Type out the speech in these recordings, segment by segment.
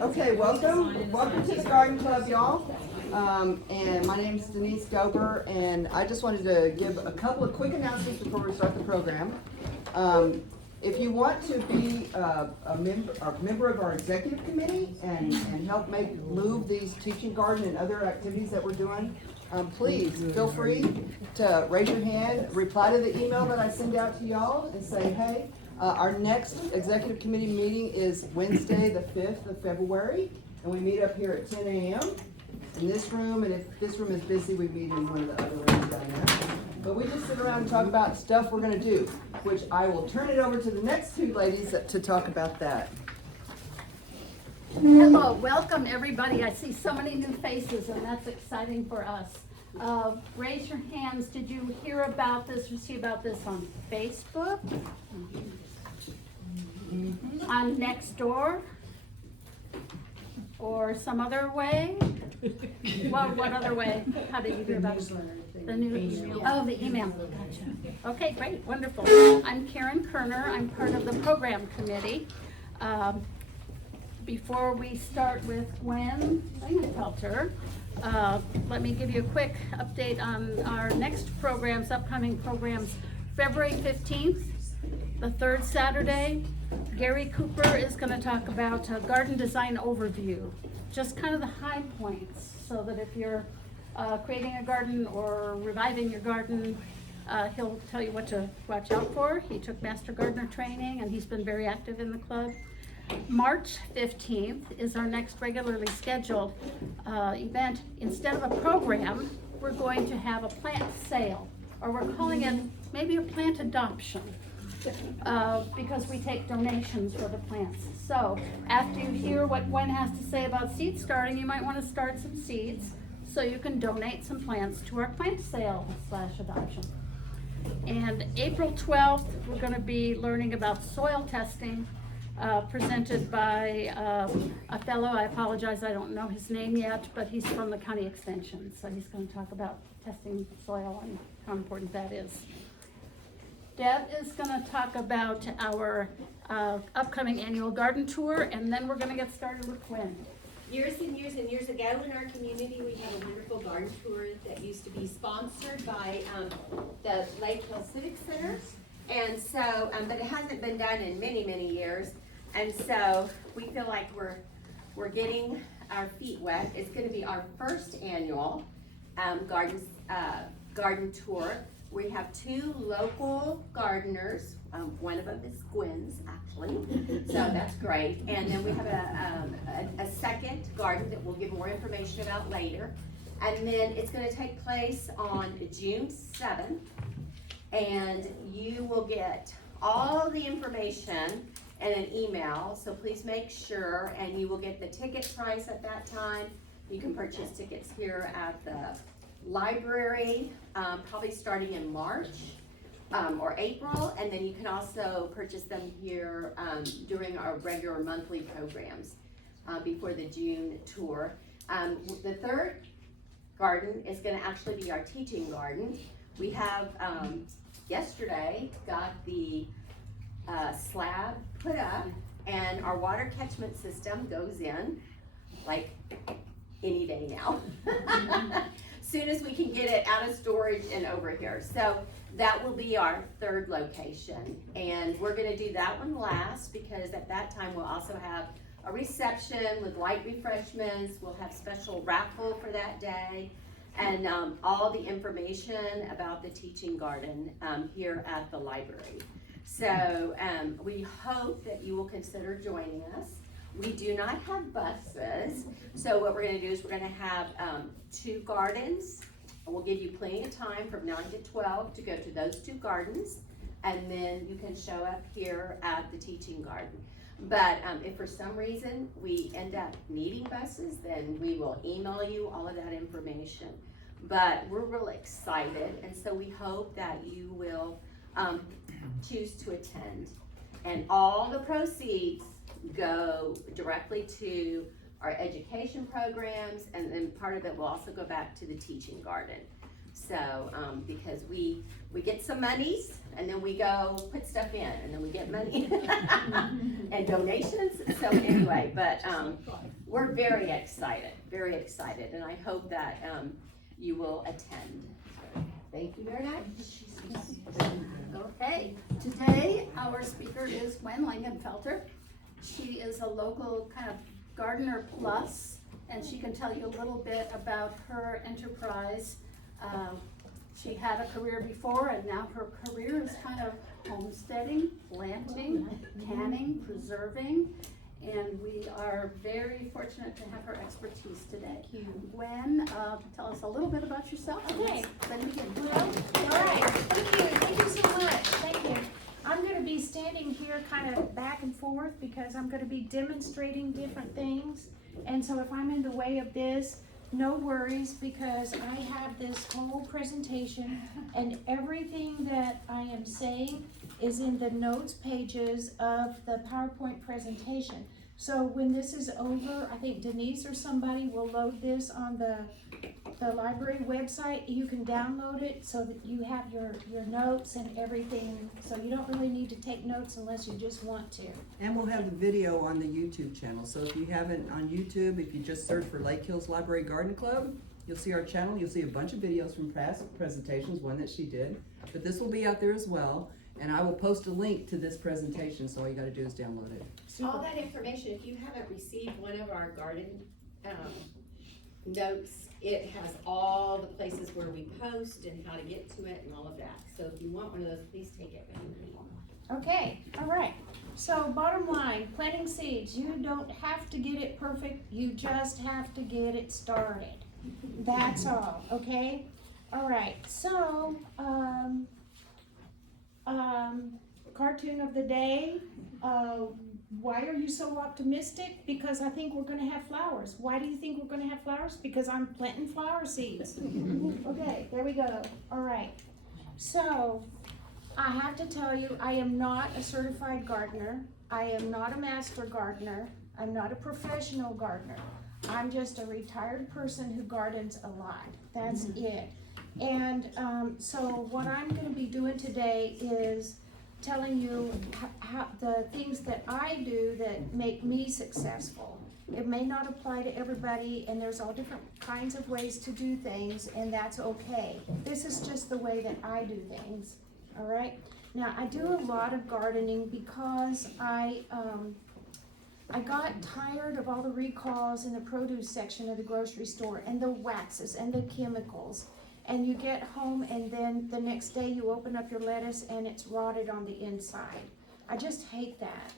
Okay, welcome to the Garden Club, y'all. And my name is Denise Dober, and I just wanted to give a couple of quick announcements before we start the program. If you want to be a member of our executive committee and help move these teaching garden and other activities that we're doing, please feel free to raise your hand, reply to the email that I send out to y'all and say, hey, our next executive committee meeting is Wednesday, the 5th of February, and we meet up here at 10 a.m. in this room, and if this room is busy, we meet in one of the other rooms down there. But we just sit around and talk about stuff we're gonna do, which I will turn it over to the next two ladies to talk about that. Hello, welcome everybody. I see so many new faces and that's exciting for us. Raise your hands. Did you hear about this or see about this on Facebook? On Nextdoor? Or some other way? Well, what other way? How did you hear about it? The new email. Oh, the email. Gotcha. Okay, great, wonderful. I'm Karen Kerner. I'm part of the program committee. Before we start with Gwen Lingenfelter, let me give you a quick update on our next programs, upcoming programs. February 15th, the third Saturday, Gary Cooper is going to talk about a garden design overview, just kind of the high points, so that if you're creating a garden or reviving your garden, he'll tell you what to watch out for. He took Master Gardener training and he's been very active in the club. March 15th is our next regularly scheduled event. Instead of a program, we're going to have a plant sale, or we're calling it maybe a plant adoption, because we take donations for the plants. So after you hear what Gwen has to say about seed starting, you might want to start some seeds so you can donate some plants to our plant sale / adoption. And April 12th, we're going to be learning about soil testing, presented by a fellow. I apologize, I don't know his name yet, but he's from the county extension, so he's going to talk about testing soil and how important that is. Deb is going to talk about our upcoming annual garden tour, and then we're going to get started with Gwen. Years and years and years ago in our community, we had a wonderful garden tour that used to be sponsored by the Lakehills Civic Center. And so, but it hasn't been done in many, many years. And so we feel like we're getting our feet wet. It's going to be our first annual garden tour. We have two local gardeners. One of them is Gwen's, actually, so that's great. And then we have a second garden that we'll give more information about later. And then it's going to take place on June 7th. And you will get all the information in an email, so please make sure, and you will get the ticket price at that time. You can purchase tickets here at the library, probably starting in March or April, and then you can also purchase them here during our regular monthly programs before the June tour. The third garden is going to actually be our teaching garden. We have yesterday got the slab put up, and our water catchment system goes in like any day now. Soon as we can get it out of storage and over here. So that will be our third location, and we're going to do that one last because at that time we'll also have a reception with light refreshments. We'll have special raffle for that day, and all the information about the teaching garden here at the library. So we hope that you will consider joining us. We do not have buses, so what we're going to do is we're going to have two gardens. We'll give you plenty of time from 9 to 12 to go to those two gardens, and then you can show up here at the teaching garden. But if for some reason we end up needing buses, then we will email you all of that information. But we're really excited, and so we hope that you will choose to attend. And all the proceeds go directly to our education programs, and then part of it will also go back to the teaching garden. So, because we get some monies and then we go put stuff in and then we get money and donations. So anyway, but, we're very excited, and I hope that, you will attend. So, thank you very much. Okay, today our speaker is Gwen Lingenfelter. She is a local kind of gardener plus, and she can tell you a little bit about her enterprise. She had a career before, and now her career is kind of homesteading, planting, canning, preserving, and we are very fortunate to have her expertise today. Gwen, tell us a little bit about yourself. Okay. Then we can. Well, all right, thank you so much, thank you. I'm gonna be standing here kind of back and forth because I'm gonna be demonstrating different things. And so if I'm in the way of this, no worries, because I have this whole presentation and everything that I am saying is in the notes pages of the PowerPoint presentation. So when this is over, I think Denise or somebody will load this on the library website. You can download it so that you have your notes and everything. So you don't really need to take notes unless you just want to. And we'll have the video on the YouTube channel, so if you haven't on YouTube, if you just search for Lakehills Library Garden Club, you'll see our channel, you'll see a bunch of videos from past presentations, one that she did, but this will be out there as well, and I will post a link to this presentation, so all you gotta do is download it. All that information, if you haven't received one of our garden, notes, it has all the places where we post and how to get to it and all of that. So if you want one of those, please take it with you. Okay, all right. So bottom line, planting seeds, you don't have to get it perfect, you just have to get it started. That's all, okay? All right, so, cartoon of the day, why are you so optimistic? Because I think we're gonna have flowers. Why do you think we're gonna have flowers? Because I'm planting flower seeds. Okay, there we go. All right. So, I have to tell you, I am not a certified gardener. I am not a master gardener. I'm not a professional gardener. I'm just a retired person who gardens a lot. That's it. And so what I'm gonna be doing today is telling you how the things that I do that make me successful. It may not apply to everybody, and there's all different kinds of ways to do things, and that's okay. This is just the way that I do things, all right? Now, I do a lot of gardening because I got tired of all the recalls in the produce section of the grocery store, and the waxes and the chemicals. And you get home and then the next day you open up your lettuce and it's rotted on the inside. I just hate that.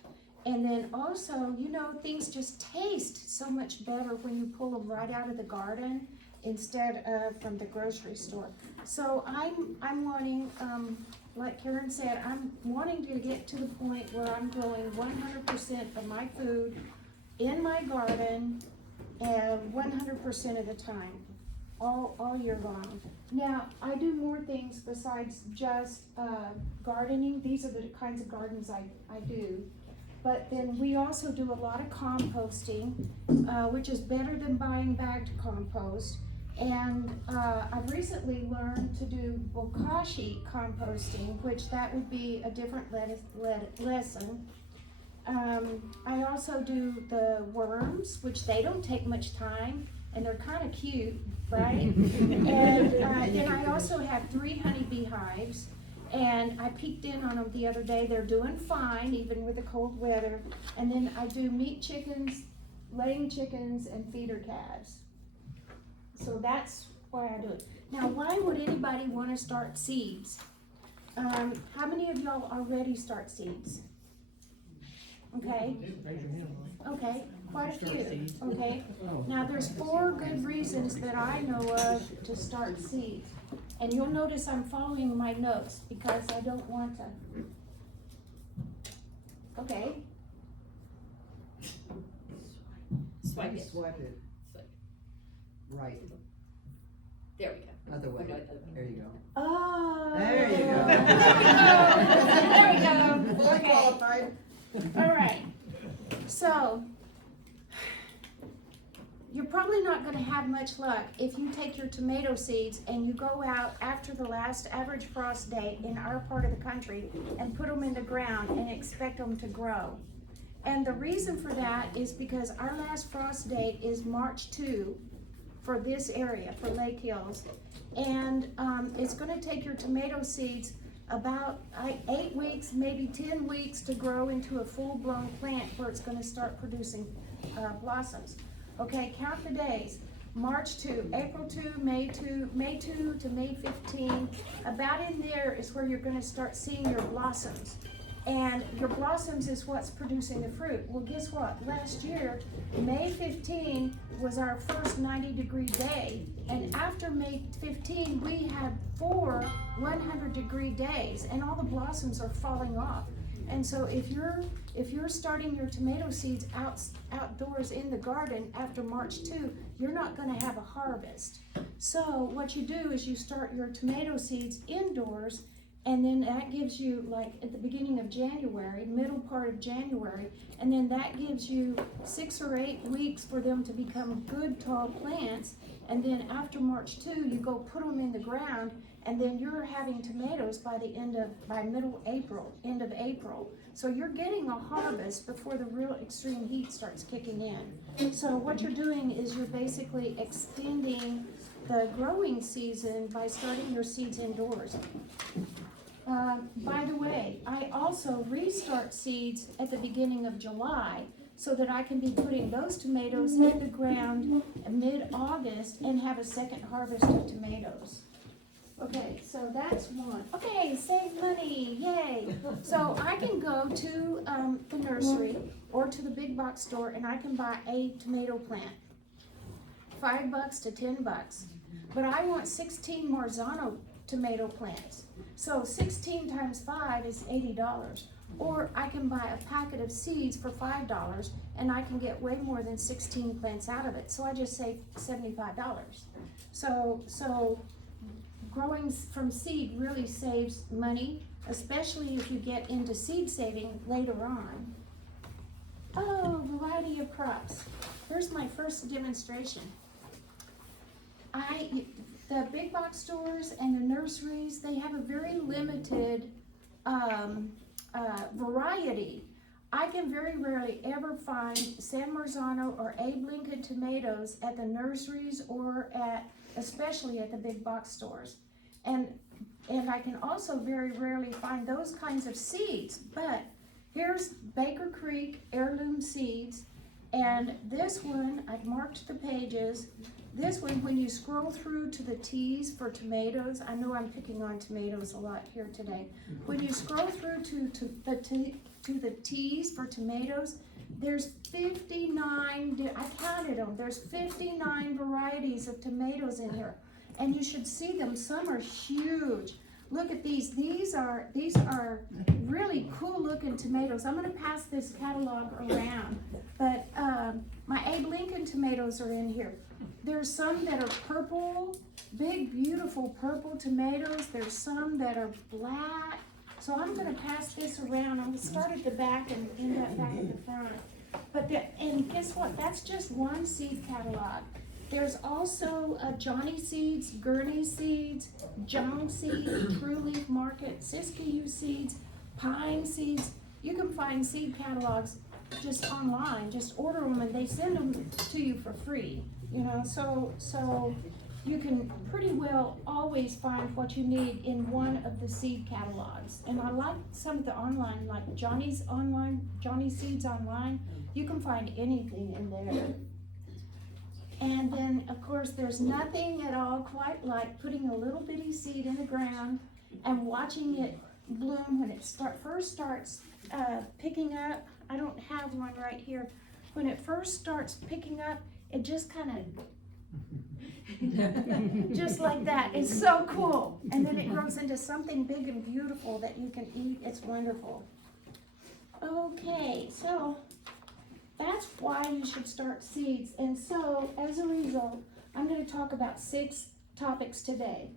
And then also, you know, things just taste so much better when you pull them right out of the garden instead of from the grocery store. So I'm wanting, like Karen said, I'm wanting to get to the point where I'm growing 100% of my food in my garden 100% of the time, all year long. Now, I do more things besides just gardening. These are the kinds of gardens I do. But then we also do a lot of composting, which is better than buying bagged compost. And I've recently learned to do bokashi composting, which that would be a different lesson. I also do the worms, which they don't take much time, and they're kind of cute, right? And then I also have 3 honeybee hives, and I peeked in on them the other day. They're doing fine, even with the cold weather. And then I do meat chickens, laying chickens, and feeder calves. So that's why I do it. Now, why would anybody want to start seeds? How many of y'all already start seeds? Okay. Okay, quite a few. Okay. Now, there's 4 good reasons that I know of to start seeds. And you'll notice I'm following my notes because I don't want to. Okay. Swipe it. Swipe it. Right. There we go. Other way. There you go. Oh. There you go. There we go. Fully Okay. qualified. All right. So, you're probably really not gonna have much luck if you take your tomato seeds and you go out after the last average frost date in our part of the country and put them in the ground and expect them to grow. And the reason for that is because our last frost date is March 2 for this area, for Lakehills. And it's gonna take your tomato seeds about 8 weeks, maybe 10 weeks to grow into a full-blown plant where it's gonna start producing blossoms. Okay, count the days. March 2, April 2, May 2, May 2 to May 15. About in there is where you're gonna start seeing your blossoms. And your blossoms is what's producing the fruit. Well, guess what? Last year, May 15 was our first 90-degree day. And after May 15, we had 4 100-degree days, and all the blossoms are falling off. And so if you're starting your tomato seeds outdoors in the garden after March 2, you're not gonna have a harvest. So what you do is you start your tomato seeds indoors, and then that gives you, like at the beginning of January, middle part of January, and then that gives you 6 or 8 weeks for them to become good tall plants. And then after March 2, you go put them in the ground, and then you're having tomatoes by middle April, end of April. So you're getting a harvest before the real extreme heat starts kicking in. So what you're doing is you're basically extending the growing season by starting your seeds indoors. By the way, I also restart seeds at the beginning of July so that I can be putting those tomatoes in the ground mid-August and have a second harvest of tomatoes. Okay, so that's one. Okay, save money, yay. So I can go to the nursery or to the big box store and I can buy a tomato plant. $5 to $10. But I want 16 Marzano tomato plants. So 16 times 5 is $80. Or I can buy a packet of seeds for $5 and I can get way more than 16 plants out of it. So I just saved $75. So growing from seed really saves money, especially if you get into seed saving later on. Oh, variety of crops. Here's my first demonstration. The big box stores and the nurseries, they have a very limited variety. I can very rarely ever find San Marzano or Abe Lincoln tomatoes at the nurseries or especially at the big box stores. And I can also very rarely find those kinds of seeds. But here's Baker Creek heirloom seeds. And this one, I've marked the pages. This one, when you scroll through to the T's for tomatoes, I know I'm picking on tomatoes a lot here today. When you scroll through to the T's for tomatoes, there's 59, I counted them, there's 59 varieties of tomatoes in here. And you should see them, some are huge. Look at these are really cool looking tomatoes. I'm gonna pass this catalog around, but my Abe Lincoln tomatoes are in here. There's some that are purple, big, beautiful purple tomatoes. There's some that are black. So I'm gonna pass this around. I'm gonna start at the back and end up back at the front. And guess what? That's just one seed catalog. There's also Johnny Seeds, Gurney Seeds, Jung Seeds, True Leaf Market, Siskiyou Seeds, Pine Seeds. You can find seed catalogs just online. Just order them and they send them to you for free. You know, so you can pretty well always find what you need in one of the seed catalogs. And I like some of the online, like Johnny Seeds online. You can find anything in there. And then, of course, there's nothing at all quite like putting a little bitty seed in the ground and watching it bloom when it first starts picking up. I don't have one right here. When it first starts picking up, it just kind of, just like that. It's so cool. And then it grows into something big and beautiful that you can eat. It's wonderful. Okay, so that's why you should start seeds. And so, as a result, I'm going to talk about 6 topics today.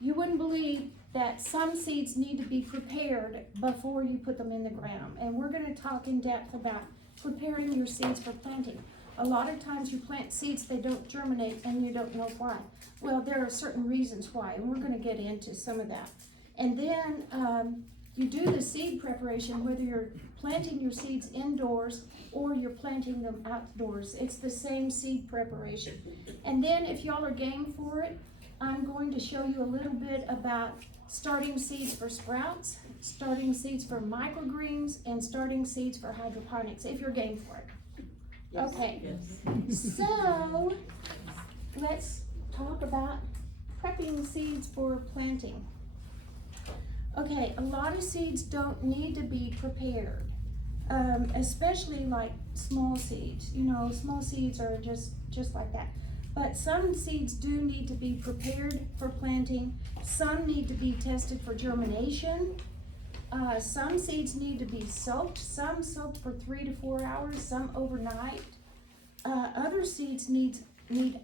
You wouldn't believe that some seeds need to be prepared before you put them in the ground. And we're going to talk in depth about preparing your seeds for planting. A lot of times you plant seeds, they don't germinate and you don't know why. Well, there are certain reasons why, and we're gonna get into some of that. And then, you do the seed preparation, whether you're planting your seeds indoors or you're planting them outdoors. It's the same seed preparation. And then if y'all are game for it, I'm going to show you a little bit about starting seeds for sprouts, starting seeds for microgreens, and starting seeds for hydroponics, if you're game for it. Yes. Okay, Yes. so let's talk about prepping seeds for planting. Okay, a lot of seeds don't need to be prepared, especially like small seeds. You know, small seeds are just like that. But some seeds do need to be prepared for planting. Some need to be tested for germination. Some seeds need to be soaked. Some soaked for 3 to 4 hours, some overnight. Other seeds need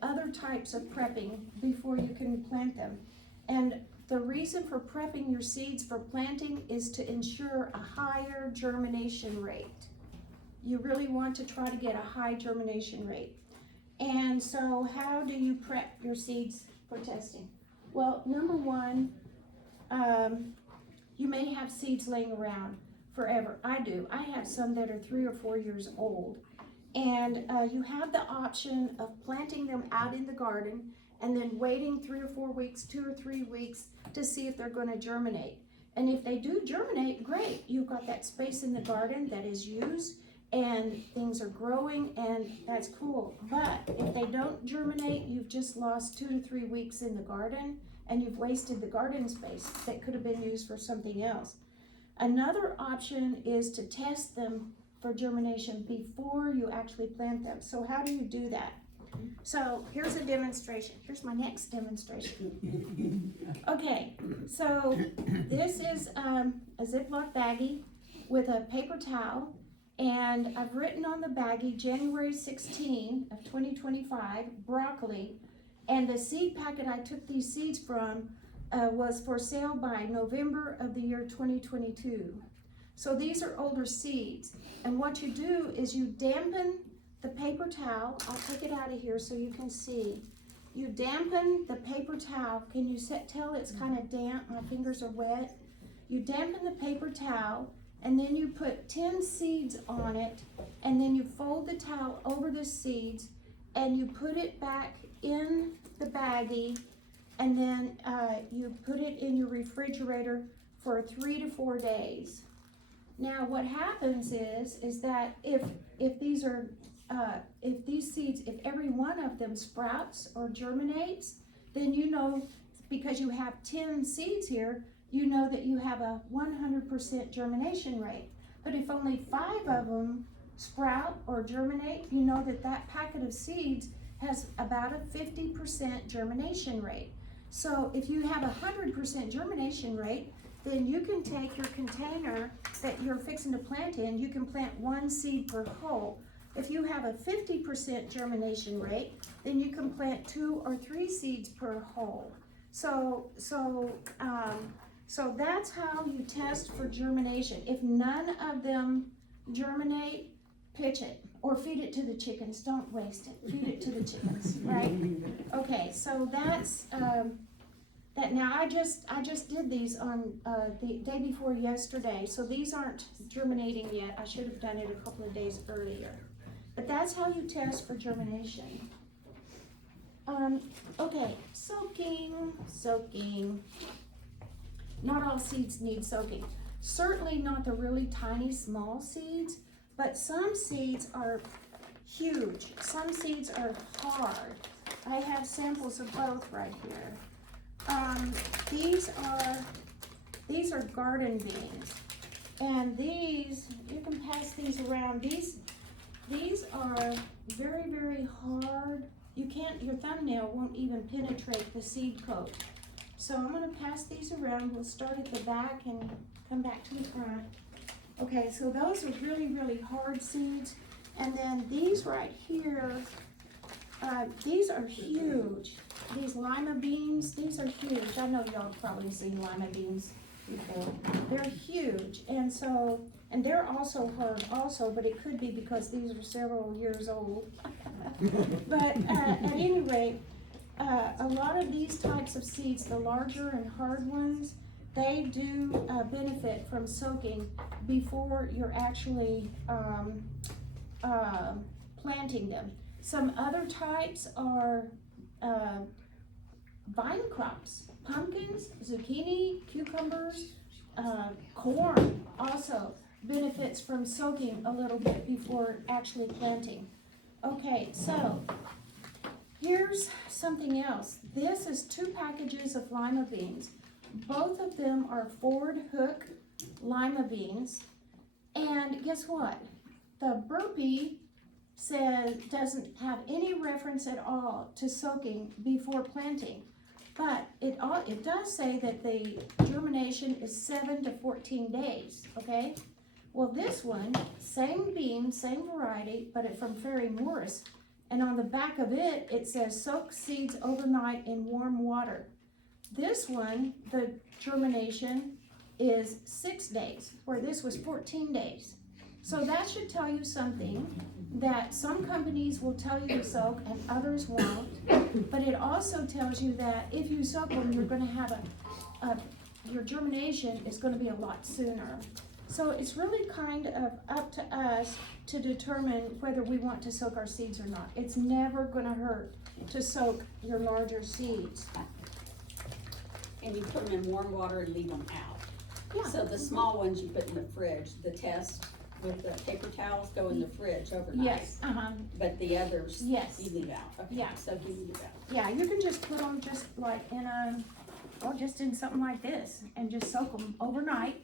other types of prepping before you can plant them. And the reason for prepping your seeds for planting is to ensure a higher germination rate. You really want to try to get a high germination rate. And so how do you prep your seeds for testing? Well, number one, you may have seeds laying around forever. I do. I have some that are 3 or 4 years old. And you have the option of planting them out in the garden and then waiting 3 or 4 weeks, 2 or 3 weeks to see if they're going to germinate. And if they do germinate, great. You've got that space in the garden that is used and things are growing, and that's cool. But if they don't germinate, you've just lost 2 to 3 weeks in the garden and you've wasted the garden space that could have been used for something else. Another option is to test them for germination before you actually plant them. So how do you do that? So here's a demonstration. Here's my next demonstration. Okay, so this is a Ziploc baggie with a paper towel, and I've written on the baggie January 16 of 2025, broccoli, and the seed packet I took these seeds from was for sale by November of the year 2022. So these are older seeds, and what you do is you dampen the paper towel. I'll take it out of here so you can see. You dampen the paper towel. Can you tell it's kind of damp? My fingers are wet. You dampen the paper towel, and then you put 10 seeds on it, and then you fold the towel over the seeds, and you put it back in the baggie, and then you put it in your refrigerator for 3 to 4 days. Now what happens is that if these seeds, if every one of them sprouts or germinates, then you know, because you have 10 seeds here, you know that you have a 100% germination rate. But if only 5 of them sprout or germinate, you know that that packet of seeds has about a 50% germination rate. So if you have a 100% germination rate, then you can take your container that you're fixing to plant in, you can plant 1 seed per hole. If you have a 50% germination rate, then you can plant 2 or 3 seeds per hole. So that's how you test for germination. If none of them germinate, pitch it or feed it to the chickens. Don't waste it. Feed it to the chickens, right? Okay, so that's that. Now I just did these on the day before yesterday, so these aren't germinating yet. I should have done it a couple of days earlier. But that's how you test for germination. Okay, soaking. Not all seeds need soaking. Certainly not the really tiny, small seeds, but some seeds are huge. Some seeds are hard. I have samples of both right here. These are garden beans, and these, you can pass these around. These are very, very hard. Your thumbnail won't even penetrate the seed coat. So I'm gonna pass these around. We'll start at the back and come back to the front. Okay, so those are really, really hard seeds. And then these right here, these are huge. These lima beans, these are huge. I know y'all have probably seen lima beans before. They're huge. And so And they're also hard also, but it could be because these are several years old. But at any rate, a lot of these types of seeds, the larger and hard ones, they do benefit from soaking before you're actually planting them. Some other types are vine crops, pumpkins, zucchini, cucumbers, corn also benefits from soaking a little bit before actually planting. Okay, so here's something else. This is 2 packages of lima beans. Both of them are Ford Hook lima beans. And guess what? The burpee doesn't have any reference at all to soaking before planting. But it does say that the germination is 7 to 14 days, okay? Well, this one, same bean, same variety, but it's from Ferry Morris. And on the back of it, it says soak seeds overnight in warm water. This one, the germination is 6 days, where this was 14 days. So that should tell you something, that some companies will tell you to soak and others won't. But it also tells you that if you soak them, you're gonna have your germination is gonna be a lot sooner. So it's really kind of up to us to determine whether we want to soak our seeds or not. It's never gonna hurt to soak your larger seeds. And you put them in warm water and leave them out. Yeah. So the small ones you put in the fridge, the test with the paper towels go in the fridge overnight. Yes, But the others, yes. you leave out. Okay, Yeah. so you leave out. Yeah, you can just put them just like just in something like this and just soak them overnight.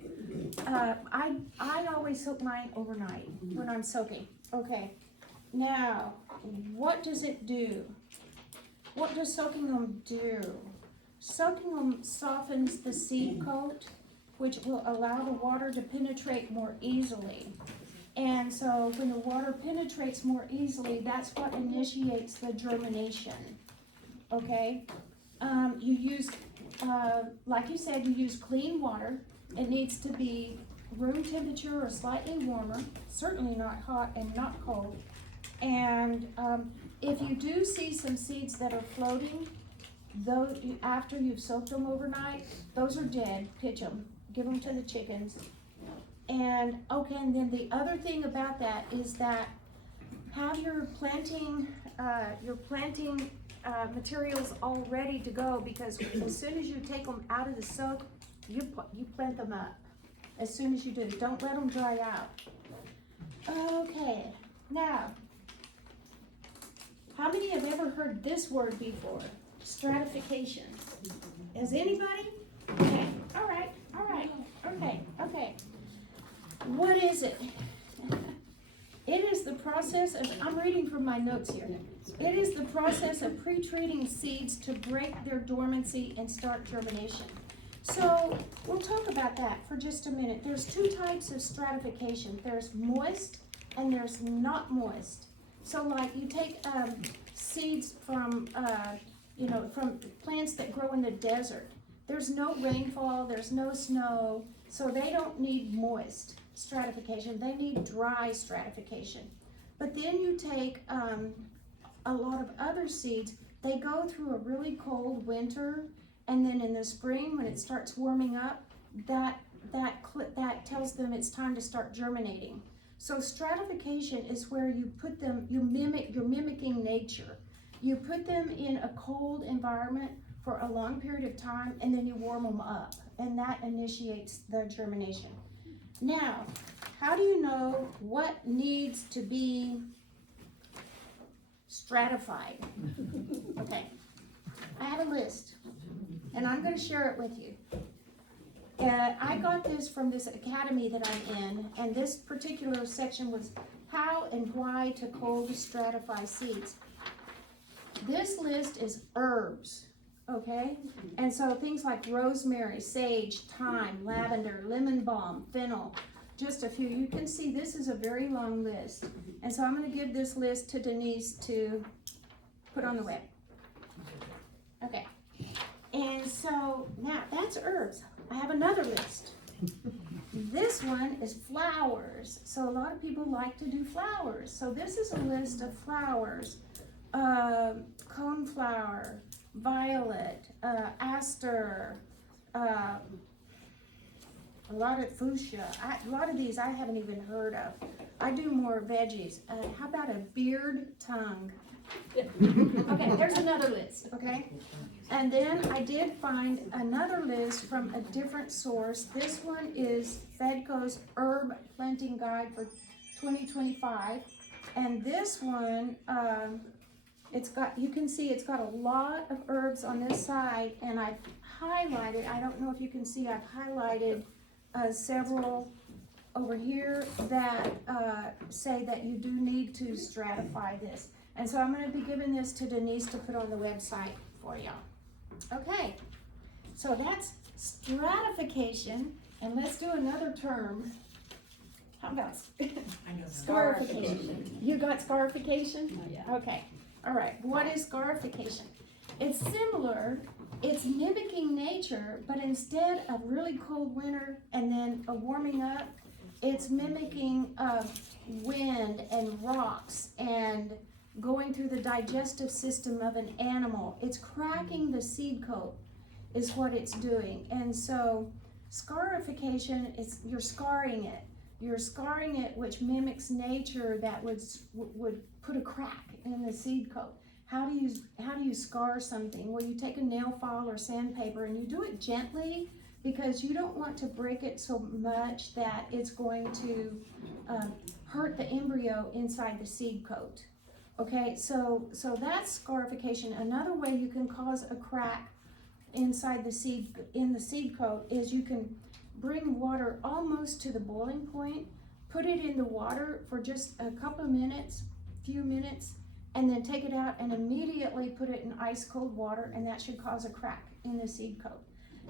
I always soak mine overnight when I'm soaking. Okay, now, what does it do? What does soaking them do? Soaking them softens the seed coat, which will allow the water to penetrate more easily. And so when the water penetrates more easily, that's what initiates the germination, okay? You use, like you said, you use clean water. It needs to be room temperature or slightly warmer, certainly not hot and not cold. And if you do see some seeds that are floating, those, after you've soaked them overnight, those are dead, pitch them, give them to the chickens. And okay, and then the other thing about that is that have your planting materials all ready to go, because as soon as you take them out of the soak, you plant them up. As soon as you do, don't let them dry out. Okay, now, how many have ever heard this word before? Stratification. Is anybody? Okay, all right, okay. What is it? It is the process of, I'm reading from my notes here. It is the process of pre-treating seeds to break their dormancy and start germination. So we'll talk about that for just a minute. There's 2 types of stratification. There's moist and there's not moist. So like you take seeds from, from plants that grow in the desert. There's no rainfall, there's no snow, so they don't need moist stratification. They need dry stratification. But then you take a lot of other seeds, they go through a really cold winter, and then in the spring when it starts warming up, that tells them it's time to start germinating. So stratification is where you put them, you're mimicking nature. You put them in a cold environment for a long period of time, and then you warm them up, and that initiates the germination. Now, how do you know what needs to be stratified? Okay, I have a list, and I'm going to share it with you. I got this from this academy that I'm in, and this particular section was how and why to cold stratify seeds. This list is herbs, okay? And so things like rosemary, sage, thyme, lavender, lemon balm, fennel, just a few. You can see this is a very long list. And so I'm going to give this list to Denise to put on the web. Okay. And so now that's herbs. I have another list. This one is flowers. So a lot of people like to do flowers. So this is a list of flowers. Coneflower, violet, aster, a lot of fuchsia. A lot of these I haven't even heard of. I do more veggies. How about a beard tongue? Okay, there's another list, okay? And then I did find another list from a different source. This one is Fedco's Herb Planting Guide for 2025. And this one, you can see it's got a lot of herbs on this side, and I've highlighted, I don't know if you can see, I've highlighted several over here that say that you do need to stratify this. And so I'm gonna be giving this to Denise to put on the website for y'all. Okay, so that's stratification, and let's do another term. How about scarification? You got scarification? Oh, yeah. Okay, all right, what is scarification? It's similar, it's mimicking nature, but instead of really cold winter and then a warming up, it's mimicking wind and rocks and going through the digestive system of an animal. It's cracking the seed coat is what it's doing. And so scarification, you're scarring it. You're scarring it, which mimics nature that would put a crack in the seed coat. How do you scar something? Well, you take a nail file or sandpaper and you do it gently, because you don't want to break it so much that it's going to hurt the embryo inside the seed coat. Okay, so that's scarification. Another way you can cause a crack inside the seed coat is you can bring water almost to the boiling point, put it in the water for just a couple of minutes, few minutes, and then take it out and immediately put it in ice cold water, and that should cause a crack in the seed coat.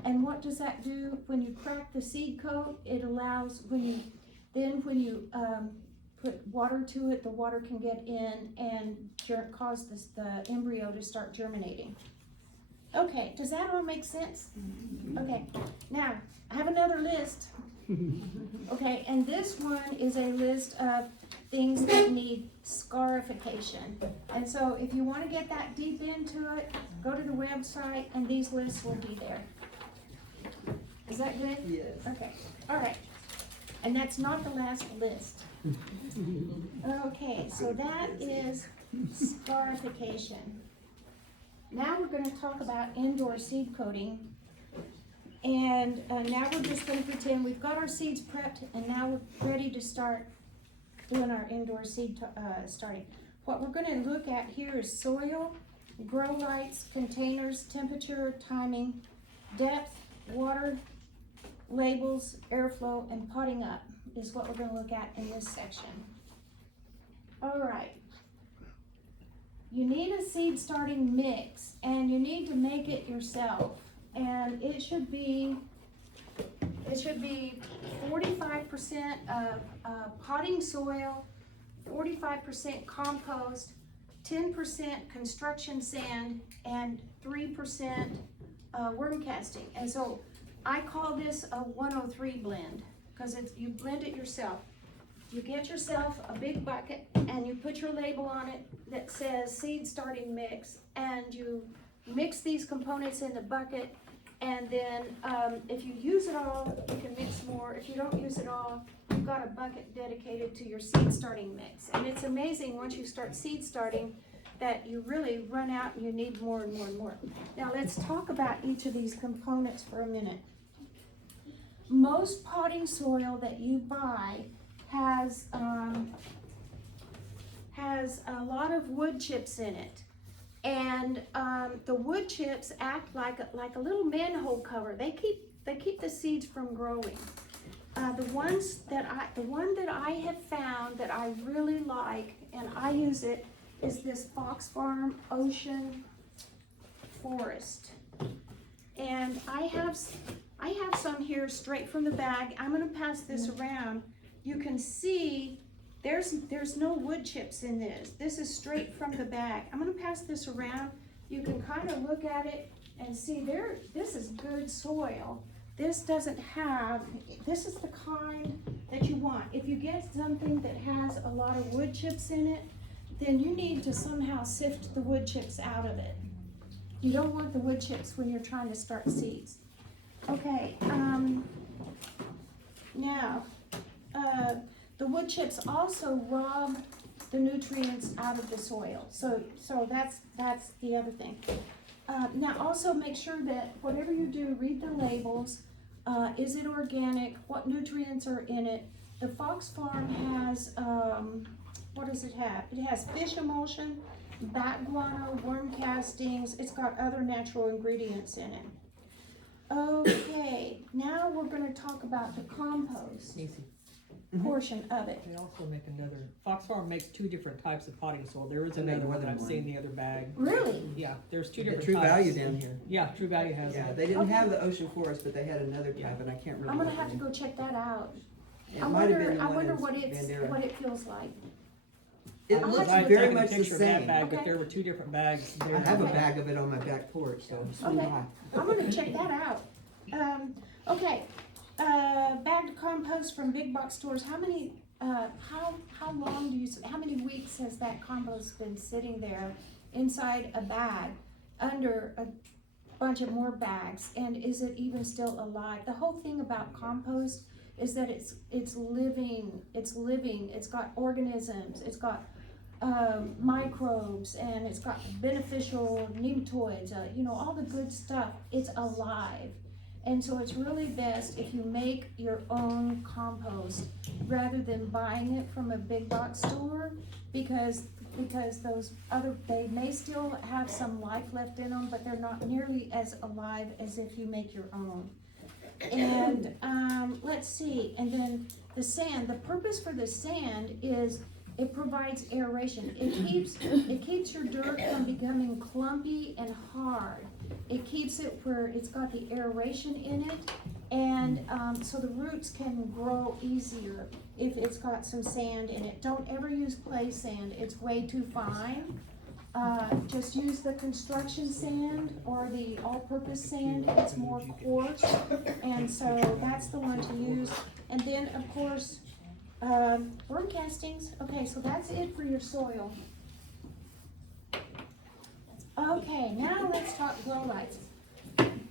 And what does that do? When you crack the seed coat, it allows, when you put water to it, the water can get in and cause the embryo to start germinating. Okay, does that all make sense? Okay, now I have another list. Okay, and this one is a list of things that need scarification. And so if you want to get that deep into it, go to the website and these lists will be there. Is that good? Yes. Okay, all right. And that's not the last list. Okay, so that is scarification. Now we're going to talk about indoor seed coating. And now we're just going to pretend we've got our seeds prepped, and now we're ready to start doing our indoor seed starting. What we're going to look at here is soil, grow lights, containers, temperature, timing, depth, water, labels, airflow, and potting up is what we're going to look at in this section. All right. You need a seed starting mix, and you need to make it yourself. And it should be 45% of potting soil, 45% compost, 10% construction sand, and 3% worm casting. And so I call this a 103 blend, because you blend it yourself. You get yourself a big bucket and you put your label on it that says seed starting mix, and you mix these components in the bucket, and then if you use it all, you can mix more. If you don't use it all, you've got a bucket dedicated to your seed starting mix. And it's amazing once you start seed starting that you really run out and you need more and more and more. Now let's talk about each of these components for a minute. Most potting soil that you buy has a lot of wood chips in it, and the wood chips act like a little manhole cover. They keep the seeds from growing. The one that I have found that I really like, and I use it, is this Fox Farm Ocean Forest, and I have some here straight from the bag. I'm going to pass this around. You can see there's no wood chips in this. This is straight from the bag. I'm going to pass this around. You can kind of look at it and see this is good soil. this doesn't have, this is the kind that you want. If you get something that has a lot of wood chips in it, then you need to somehow sift the wood chips out of it. You don't want the wood chips when you're trying to start seeds. Okay, now, the wood chips also rob the nutrients out of the soil. So that's the other thing. Now also make sure that whatever you do, read the labels. Is it organic? What nutrients are in it? The Fox Farm has, what does it have? It has fish emulsion, bat guano, worm castings. It's got other natural ingredients in it. Okay, now we're gonna talk about the compost Easy. portion of it. They also make another, Fox Farm makes 2 different types of potting soil. There is They make another one more that than I've one. seen the other bag. Really? Yeah, there's 2 The different True types. Value down here. Yeah, True Value has Yeah, it. they didn't Okay. have the Ocean Forest, but they had another type, and I can't remember. I'm gonna what have to name. go check that out. It I might have been wonder, the I one wonder in what Bandera. it feels like. It I'll looks have to very taken a much the picture of that same. bag, but Okay. there were 2 different bags there. I have a Okay. bag of it on my back porch, so swing Okay. by. I'm gonna check that out. Okay, bagged compost from big box stores, how many, how long do you, how many weeks has that compost been sitting there inside a bag, under a bunch of more bags, and is it even still alive? The whole thing about compost is that it's living, it's got organisms, it's got microbes, and it's got beneficial nematoids, all the good stuff. It's alive. And so it's really best if you make your own compost rather than buying it from a big box store, because those other, they may still have some life left in them, but they're not nearly as alive as if you make your own. And let's see, and then the sand, the purpose for the sand is it provides aeration. It keeps your dirt from becoming clumpy and hard. It keeps it where it's got the aeration in it, and so the roots can grow easier if it's got some sand in it. Don't ever use clay sand, it's way too fine. Just use the construction sand or the all-purpose sand, it's more coarse, and so that's the one to use. And then, of course, worm castings. Okay, so that's it for your soil. Okay, now let's talk grow lights.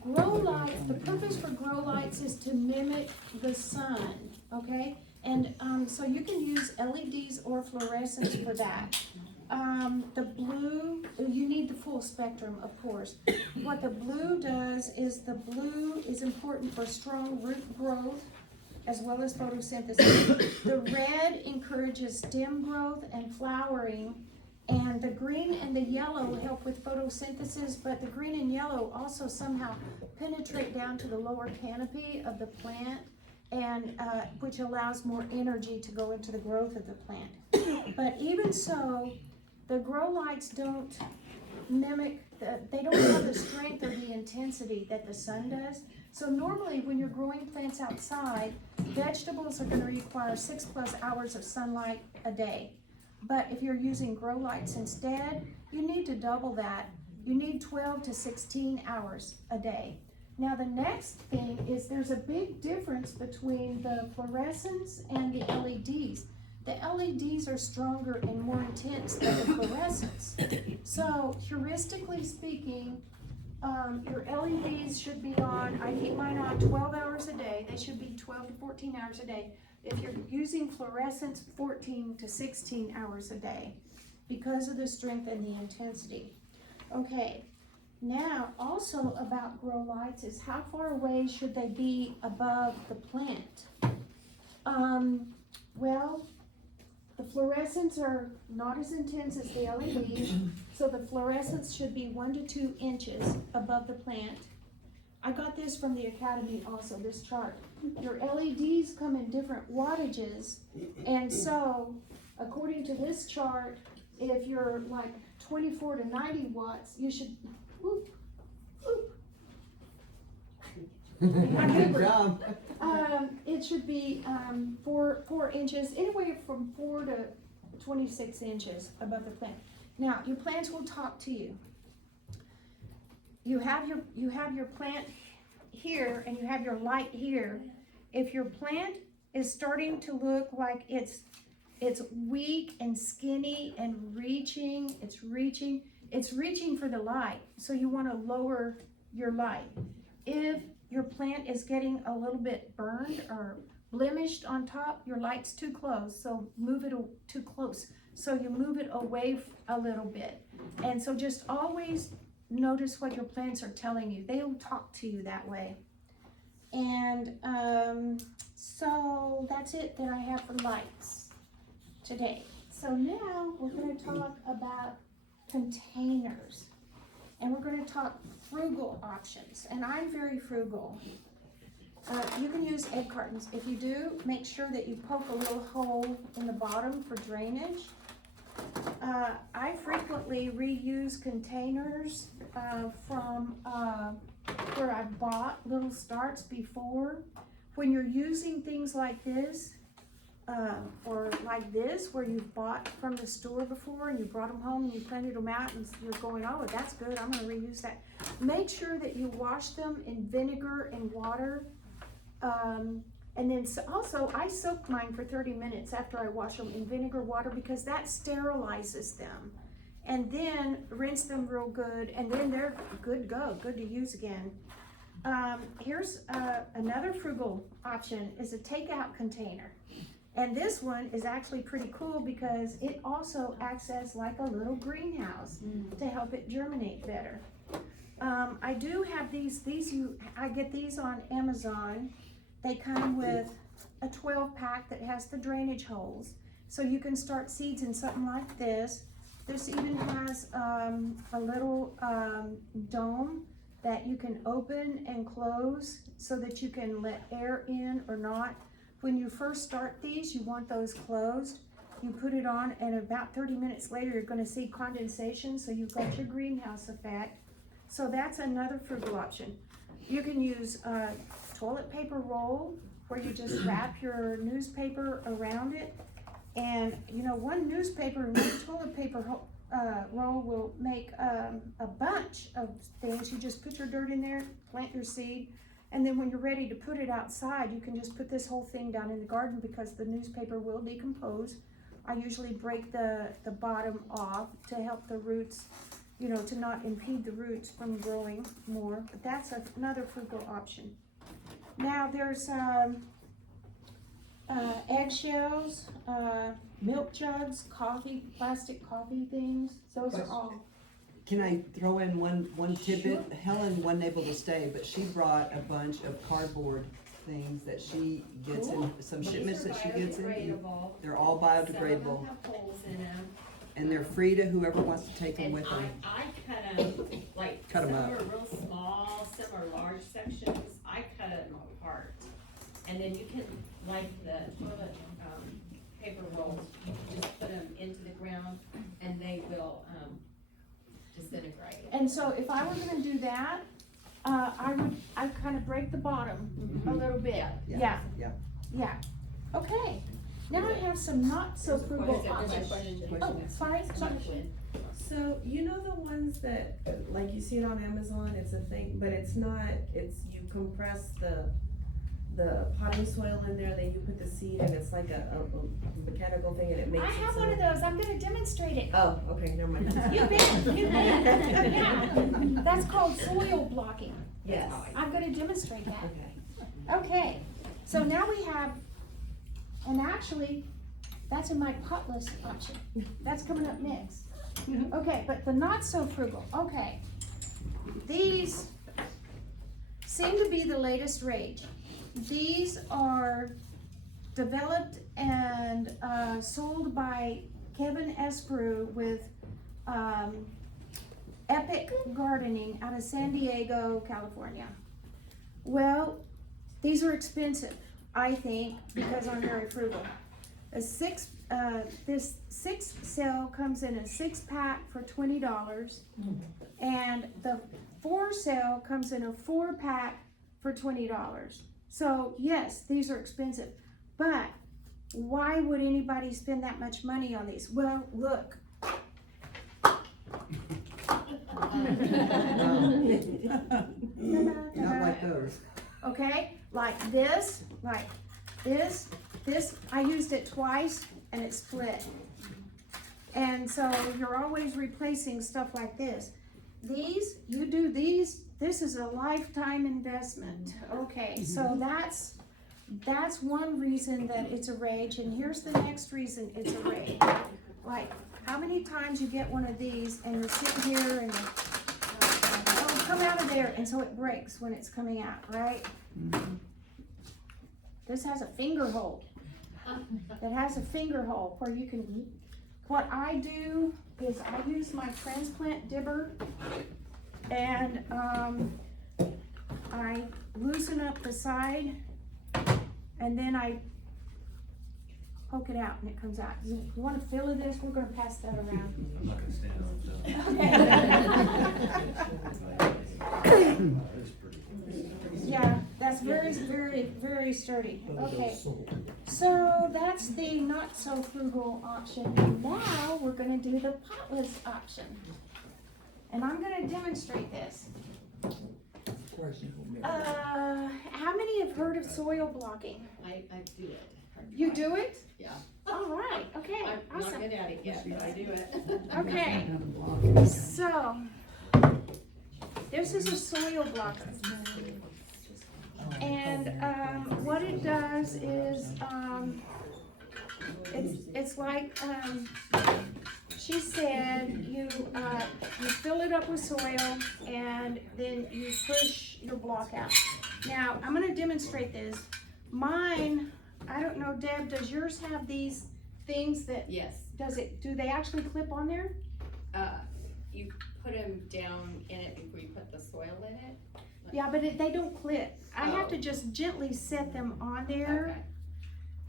Grow lights, the purpose for grow lights is to mimic the sun, okay? And so you can use LEDs or fluorescents for that. The blue, you need the full spectrum, of course. What the blue does is the blue is important for strong root growth as well as photosynthesis. The red encourages stem growth and flowering, and the green and the yellow help with photosynthesis, but the green and yellow also somehow penetrate down to the lower canopy of the plant, and which allows more energy to go into the growth of the plant. But even so, the grow lights don't mimic, they don't have the strength or the intensity that the sun does. So normally when you're growing plants outside, vegetables are gonna require 6+ hours of sunlight a day. But if you're using grow lights instead, you need to double that. You need 12 to 16 hours a day. Now the next thing is there's a big difference between the fluorescents and the LEDs. The LEDs are stronger and more intense than the fluorescents. So heuristically speaking, your LEDs should be on, I keep mine on 12 hours a day. They should be 12 to 14 hours a day. If you're using fluorescents, 14 to 16 hours a day because of the strength and the intensity. Okay, now also about grow lights is how far away should they be above the plant? Well, the fluorescents are not as intense as the LEDs, so the fluorescents should be 1 to 2 inches above the plant. I got this from the Academy also, this chart. Your LEDs come in different wattages, and so according to this chart, if you're like 24 to 90 watts, you should, whoop, whoop. Good job. It should be 4 inches, anywhere from 4 to 26 inches above the plant. Now, your plants will talk to you. You have your plant here and you have your light here, if your plant is starting to look like it's weak and skinny and it's reaching for the light, so you want to lower your light. If your plant is getting a little bit burned or blemished on top, your light's too close, so too close. So you move it away a little bit. And so just always notice what your plants are telling you. They'll talk to you that way. And so that's it that I have for lights today. So now we're going to talk about containers. And we're going to talk frugal options. And I'm very frugal. You can use egg cartons. If you do, make sure that you poke a little hole in the bottom for drainage. I frequently reuse containers from where I bought little starts before. When you're using things like this, or like this, where you've bought from the store before and you brought them home and you planted them out and you're going, oh, that's good, I'm gonna reuse that. Make sure that you wash them in vinegar and water. And then also, I soak mine for 30 minutes after I wash them in vinegar water because that sterilizes them. And then rinse them real good, and then they're good to go, good to use again. Here's another frugal option, is a takeout container. And this one is actually pretty cool because it also acts as like a little greenhouse to help it germinate better. I do have I get these on Amazon. They come with a 12-pack that has the drainage holes. So you can start seeds in something like this. This even has a little dome that you can open and close so that you can let air in or not. When you first start these, you want those closed. You put it on and about 30 minutes later, you're gonna see condensation, so you've got your greenhouse effect. So that's another frugal option. You can use a toilet paper roll where you just wrap your newspaper around it. And you know, one newspaper and one toilet paper roll will make a bunch of things. You just put your dirt in there, plant your seed, and then when you're ready to put it outside, you can just put this whole thing down in the garden because the newspaper will decompose. I usually break the bottom off to help the roots, you know, to not impede the roots from growing more, but that's another frugal option. Now there's eggshells, milk jugs, plastic coffee things, those are all. Can I throw in one tidbit? Helen wasn't able to stay, but she brought a bunch of cardboard things that she gets in, some shipments that she gets in. They're all biodegradable. Some of them have holes in them. And they're free to whoever wants to take them with them. I cut them, like, Cut 'em some up. are real small, some are large sections, I cut them apart. And then you can, like the toilet, paper rolls, you can just put them into the ground and they will, disintegrate. And so if I were gonna do that, I'd kind of break the bottom a little bit. Yeah. Okay, now I have some not so frugal options. Oh, sorry. So, you know the ones that, like you see it on Amazon, it's a thing, but it's not, you compress the potting soil in there, then you put the seed and it's like a mechanical thing and it makes I it have so- one of those, I'm gonna demonstrate it. Oh, okay, never mind. You bet, yeah. That's called soil blocking. Yes. I'm gonna demonstrate that. Okay. Okay, so now we have, and actually, that's in my potless option. That's coming up next. Okay, but the not so frugal, okay. These seem to be the latest rage. These are developed and sold by Kevin Esprew with Epic Gardening out of San Diego, California. Well, these are expensive, I think, because I'm very frugal. This 6 cell comes in a 6-pack for $20, and the 4 cell comes in a 4-pack for $20. So yes, these are expensive, but why would anybody spend that much money on these? Well, look. Not like those. okay? Like this, this, I used it twice and it split. And so you're always replacing stuff like this. These, you do these, this is a lifetime investment. Okay, so that's one reason that it's a rage, and here's the next reason it's a rage. Like, how many times you get one of these and you're sitting here and oh, come out of there, and so it breaks when it's coming out, right? This has a finger hole. It has a finger hole where you can, what I do is I use my transplant dibber and I loosen up the side and then I poke it out and it comes out. You want a feel of this? We're gonna pass that around. I'm not gonna stand on it. Yeah, that's very, very, very sturdy. Okay, so that's the not so frugal option. Now we're gonna do the potless option. And I'm gonna demonstrate this. How many have heard of soil blocking? I do it. You do it? Yeah. All right, okay, I'm not awesome. good at it yet, but I do it. Okay, so this is a soil blocker. And what it does is it's like she said, you fill it up with soil and then you push your block out. Now I'm going to demonstrate this. Mine, I don't know, Deb, does yours have these things that Yes, do they actually clip on there? you put them down in it before you put the soil in it. Yeah, but they don't clip. I have to Oh. just gently set them on there.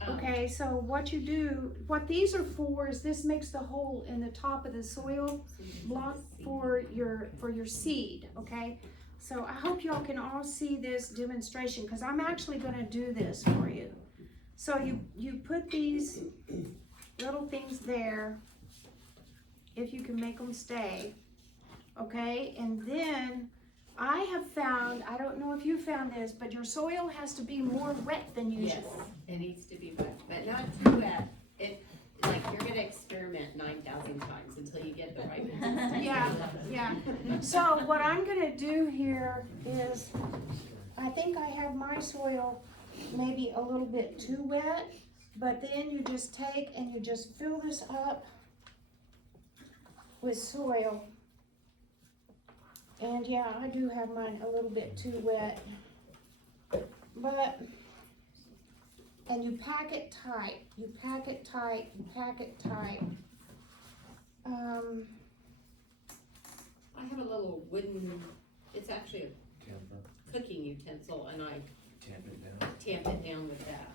Okay. Okay, so what you do, what these are for is this makes the hole in the top of the soil block for your seed, okay? So I hope y'all can all see this demonstration because I'm actually gonna do this for you. So you put these little things there, if you can make them stay, okay? And then I have found, I don't know if you found this, but your soil has to be more wet than Yes, usual. it needs to be wet, but not too wet. Like you're gonna experiment 9,000 times until you get the right consistency. Yeah. So what I'm gonna do here is, I think I have my soil maybe a little bit too wet, but then you just take and you just fill this up with soil. And yeah, I do have mine a little bit too wet, but, and you pack it tight, you pack it tight, you pack it tight. I have a little wooden, it's actually a cooking utensil, and I Tamp it down. tamp it down with that.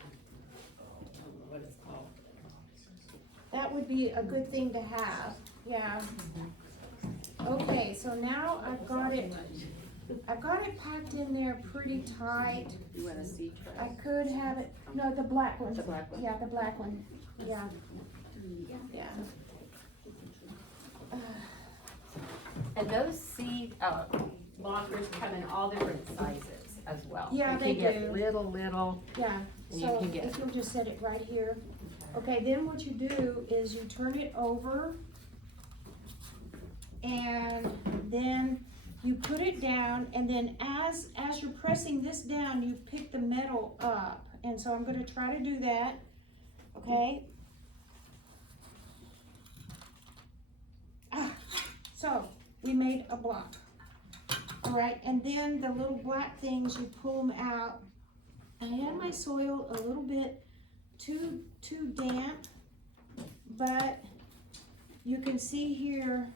I don't know what it's called. That would be a good thing to have, yeah. Okay, so now I've got it packed in there pretty tight. You want a seed tray? I could have it, no, the black one. The black one. Yeah, the black one, yeah. Yeah. And those seed blockers come in all different sizes as well. Yeah, they You can do. get little. Yeah, And you so can get- if you'll just set it right here. Okay, then what you do is you turn it over and then you put it down, and then as you're pressing this down, you pick the metal up. And so I'm gonna try to do that, okay? So we made a block. All right, and then the little black things, you pull them out. I had my soil a little bit too damp, but you can see here,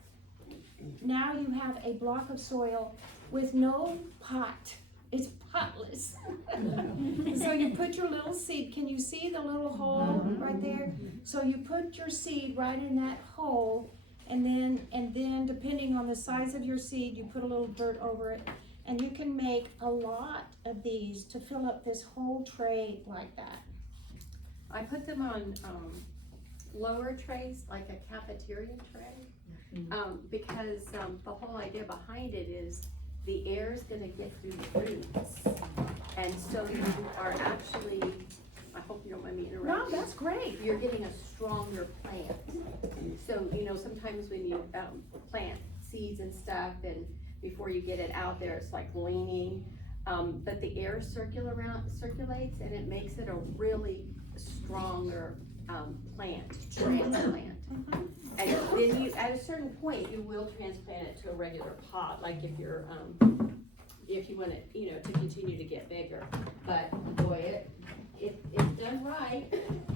now you have a block of soil with no pot. It's potless. So you put your little seed, can you see the little hole right there? So you put your seed right in that hole, and then depending on the size of your seed, you put a little dirt over it. And you can make a lot of these to fill up this whole tray like that. I put them on lower trays, like a cafeteria tray, because the whole idea behind it is the air is gonna get through the roots. And so you are actually, I hope you don't mind me interrupting. No, that's great. You're getting a stronger plant. So, sometimes when you, plant seeds and stuff, and before you get it out there, it's like leaning. But the air circulates, and it makes it a really stronger, transplant. And then you, at a certain point, you will transplant it to a regular pot, like if you're, if you want it, to continue to get bigger. But boy, it's done right.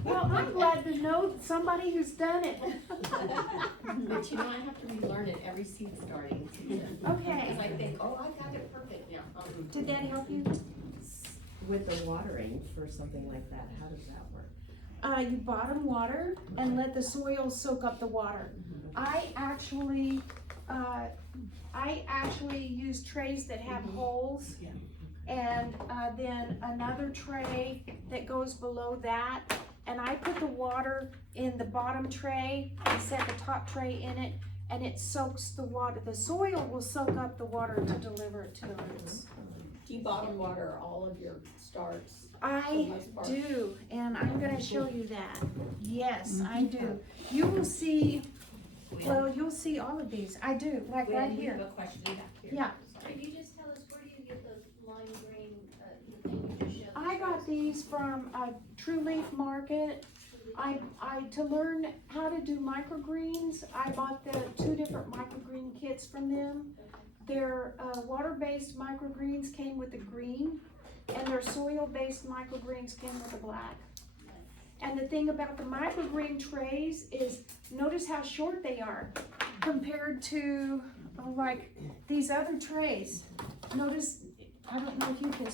Well, I'm glad to know somebody who's done it. But I have to relearn it every seed starting season. Okay. Because I think, oh, I got it perfect now. Did that help you? With the watering for something like that, how does that work? You bottom water and let the soil soak up the water. I actually use trays that have holes, and then another tray that goes below that, and I put the water in the bottom tray and set the top tray in it, and it soaks the water. The soil will soak up the water to deliver it to the roots. Do you bottom water all of your starts? I do, and I'm gonna show you that. Yes, I do. You will see, well, you'll see all of these. I do, like right here. I have a question back here. Yeah. Could you just tell us, where do you get those lime green, the thing you just showed? I got these from a True Leaf Market. To learn how to do microgreens, I bought the 2 different microgreen kits from them. Their water-based microgreens came with the green, and their soil-based microgreens came with the black. And the thing about the microgreen trays is, notice how short they are compared to like these other trays. Notice, I don't know if you can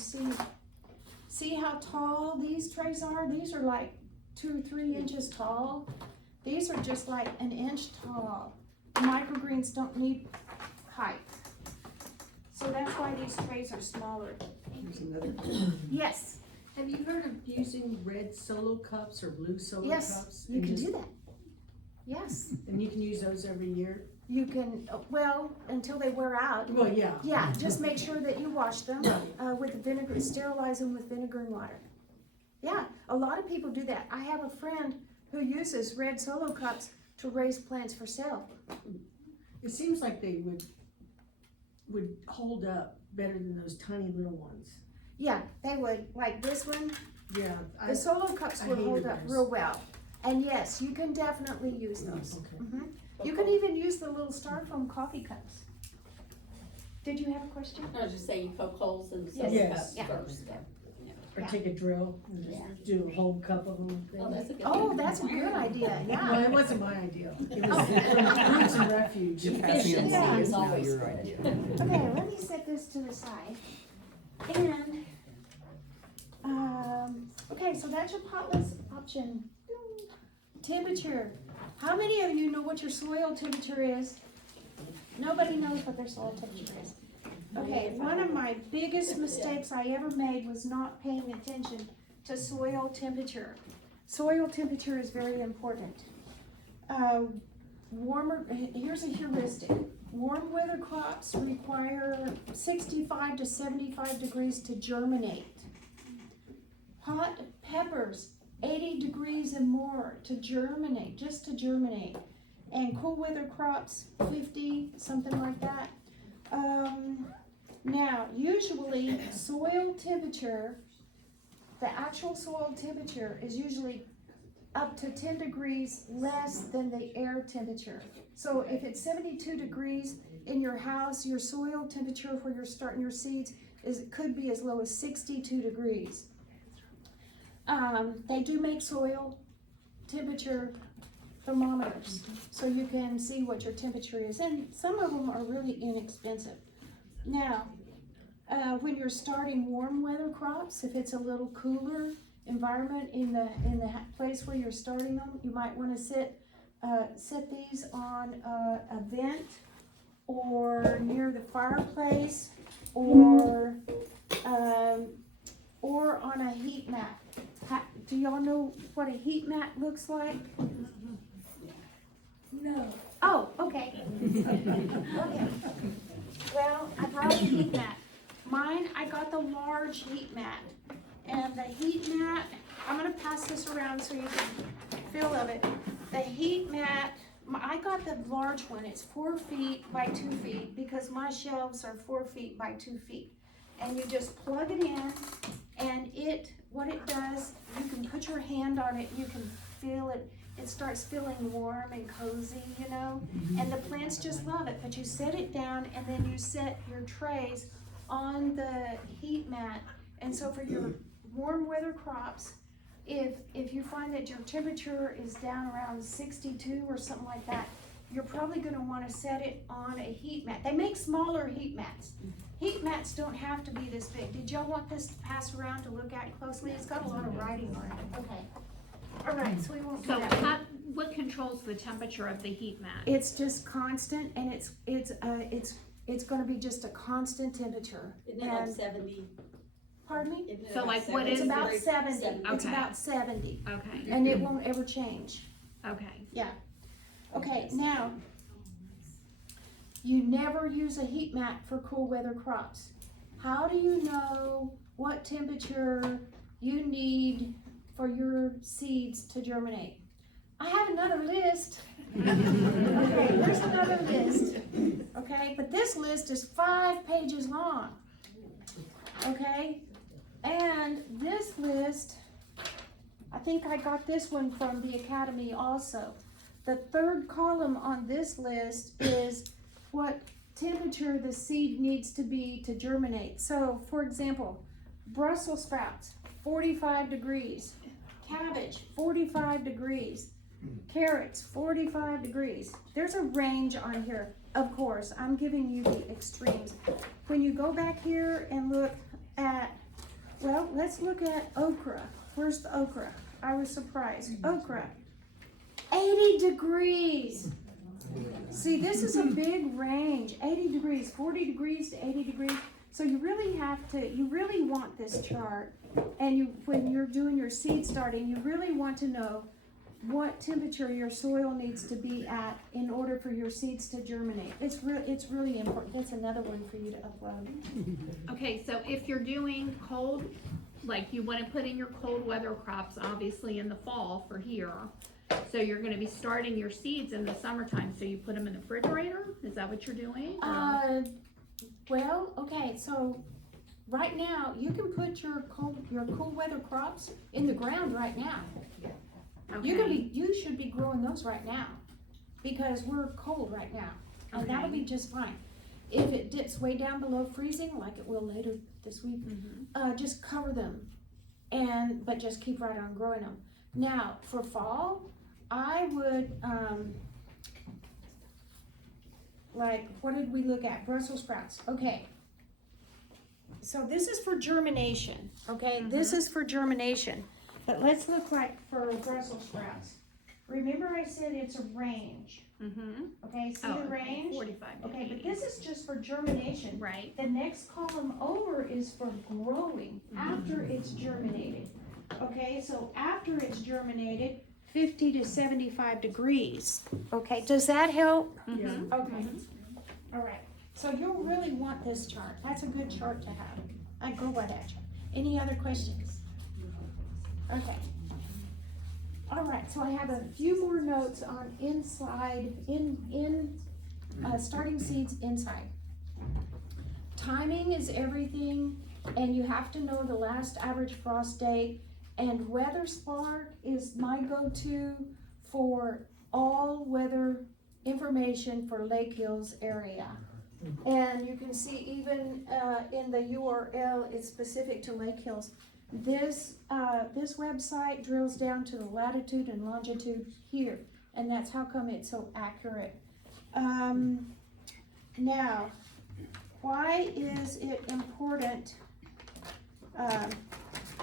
see how tall these trays are. These are like 2 or 3 inches tall. These are just like 1 inch tall. Microgreens don't need height. So that's why these trays are smaller. Here's another. Yes, Have you heard of using red solo cups or blue solo yes, cups? you can do that. Yes, And you can use those every year? you can, well, until they wear out. Well, yeah. Yeah, just make sure that you wash them with vinegar, sterilize them with vinegar and water. Yeah, a lot of people do that. I have a friend who uses red solo cups to raise plants for sale. It seems like they would hold up better than those tiny little ones. Yeah, they would, like this one, Yeah. the solo cups I will hated hold up those. real well. And yes, you can definitely use those. Okay. Mhm. You can even use the little styrofoam coffee cups. Did you have a question? I was just saying, you poke holes in the Yes. soil Yes. cups Yeah. first. Or take a drill and just do a whole cup of them. Oh, that's a good. Oh, that's a good idea, yeah. Well, it wasn't my idea. It was from Roots and Refuge. Efficiency Yeah. is always your good. idea. Okay, let me set this to the side. And, okay, so that's your potless option. Temperature. How many of you know what your soil temperature is? Nobody knows what their soil temperature is. Okay, one of my biggest mistakes I ever made was not paying attention to soil temperature. Soil temperature is very important. Here's a heuristic. Warm weather crops require 65 to 75 degrees to germinate. Hot peppers, 80 degrees and more to germinate, just to germinate. And cool weather crops, 50, something like that. Now, usually soil temperature, the actual soil temperature is usually up to 10 degrees less than the air temperature. So if it's 72 degrees in your house, your soil temperature where you're starting your seeds could be as low as 62 degrees. They do make soil temperature thermometers, so you can see what your temperature is, and some of them are really inexpensive. Now, when you're starting warm weather crops, if it's a little cooler environment in the place where you're starting them, you might want to set these on a vent or near the fireplace or on a heat mat. Do y'all know what a heat mat looks like? No. Oh, okay. Okay. Well, I Try the heat mat. Mine, I got the large heat mat. And the heat mat, I'm gonna pass this around so you can feel of it. The heat mat, I got the large one. It's 4 feet by 2 feet because my shelves are 4 feet by 2 feet. And you just plug it in and what it does, you can put your hand on it, you can feel it. It starts feeling warm and cozy, you know? And the plants just love it, but you set it down and then you set your trays on the heat mat. And so for your warm weather crops, if you find that your temperature is down around 62 or something like that, you're probably gonna wanna set it on a heat mat. They make smaller heat mats. Heat mats don't have to be this big. Did y'all want this to pass around to look at closely? It's got a lot of writing on it. Okay. All right, so we won't do So that. what controls the temperature of the heat mat? It's just constant, and it's gonna be just a constant temperature. Isn't it like And- 70? Pardon me? Isn't it So, like, what It's is about the- 70. It's Okay. about 70, Okay, and it won't ever change. okay. Okay, now, you never use a heat mat for cool weather crops. How do you know what temperature you need for your seeds to germinate? I have another list. Okay, there's another list. Okay, but this list is 5 pages long. Okay, and this list, I think I got this one from the Academy also. The 3rd column on this list is what temperature the seed needs to be to germinate. So, for example, Brussels sprouts, 45 degrees. Cabbage, 45 degrees. Carrots, 45 degrees. There's a range on here. Of course, I'm giving you the extremes. When you go back here and look at, well, let's look at okra. Where's the okra? I was surprised. Okra, 80 degrees. See, this is a big range, 80 degrees, 40 degrees to 80 degrees. So you really want this chart. And when you're doing your seed starting, you really want to know what temperature your soil needs to be at in order for your seeds to germinate. It's really important. That's another one for you to upload. Okay, so if you're doing cold, like you wanna put in your cold weather crops, obviously in the fall for here. So you're gonna be starting your seeds in the summertime, so you put them in the refrigerator? Is that what you're doing? or- Well, okay, so right now, you can put your cool weather crops in the ground right now. Okay. You should be growing those right now, because we're cold right now, and that'll Okay. be just fine. If it dips way down below freezing, like it will later this week, just cover them, but just keep right on growing them. Now, for fall, I would, like, what did we look at? Brussels sprouts, okay. So this is for germination, okay? This is for germination. But let's look like for Brussels sprouts. Remember I said it's a range, okay? See the range? 45 to Okay, 80. but this is just for germination. Right, The next column over is for growing after it's germinated. Okay, so after it's germinated, 50 to 75 degrees. Okay, does that help? Mhm. Okay, all right. So you'll really want this chart. That's a good chart to have. I go by that chart. Any other questions? Okay. All right, so I have a few more notes on starting seeds inside. Timing is everything, and you have to know the last average frost date. And WeatherSpark is my go-to for all weather information for Lakehills area. And you can see even in the URL, it's specific to Lakehills. This website drills down to the latitude and longitude here, and that's how come it's so accurate. Now, why is it important?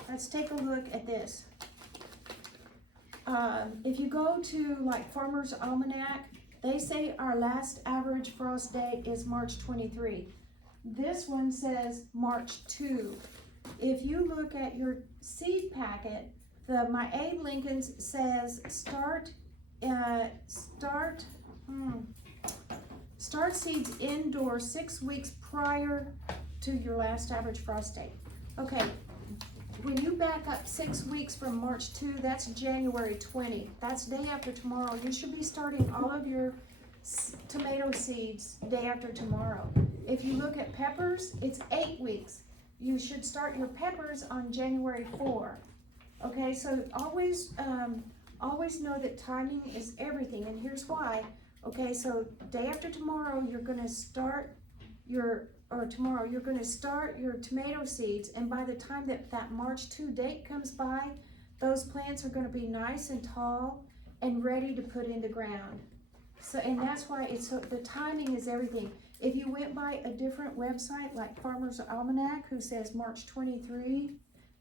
Let's take a look at this. If you go to like Farmer's Almanac, they say our last average frost date is March 23. This one says March 2. If you look at your seed packet, my Abe Lincoln's says start Start seeds indoors 6 weeks prior to your last average frost date. Okay, when you back up 6 weeks from March 2, that's January 20. That's day after tomorrow. You should be starting all of your tomato seeds day after tomorrow. If you look at peppers, it's 8 weeks. You should start your peppers on January 4. Okay, so always know that timing is everything, and here's why. Okay, so day after tomorrow, you're gonna start your tomato seeds, and by the time that March 2 date comes by, those plants are gonna be nice and tall and ready to put in the ground. So, and that's why the timing is everything. If you went by a different website like Farmer's Almanac, who says March 23,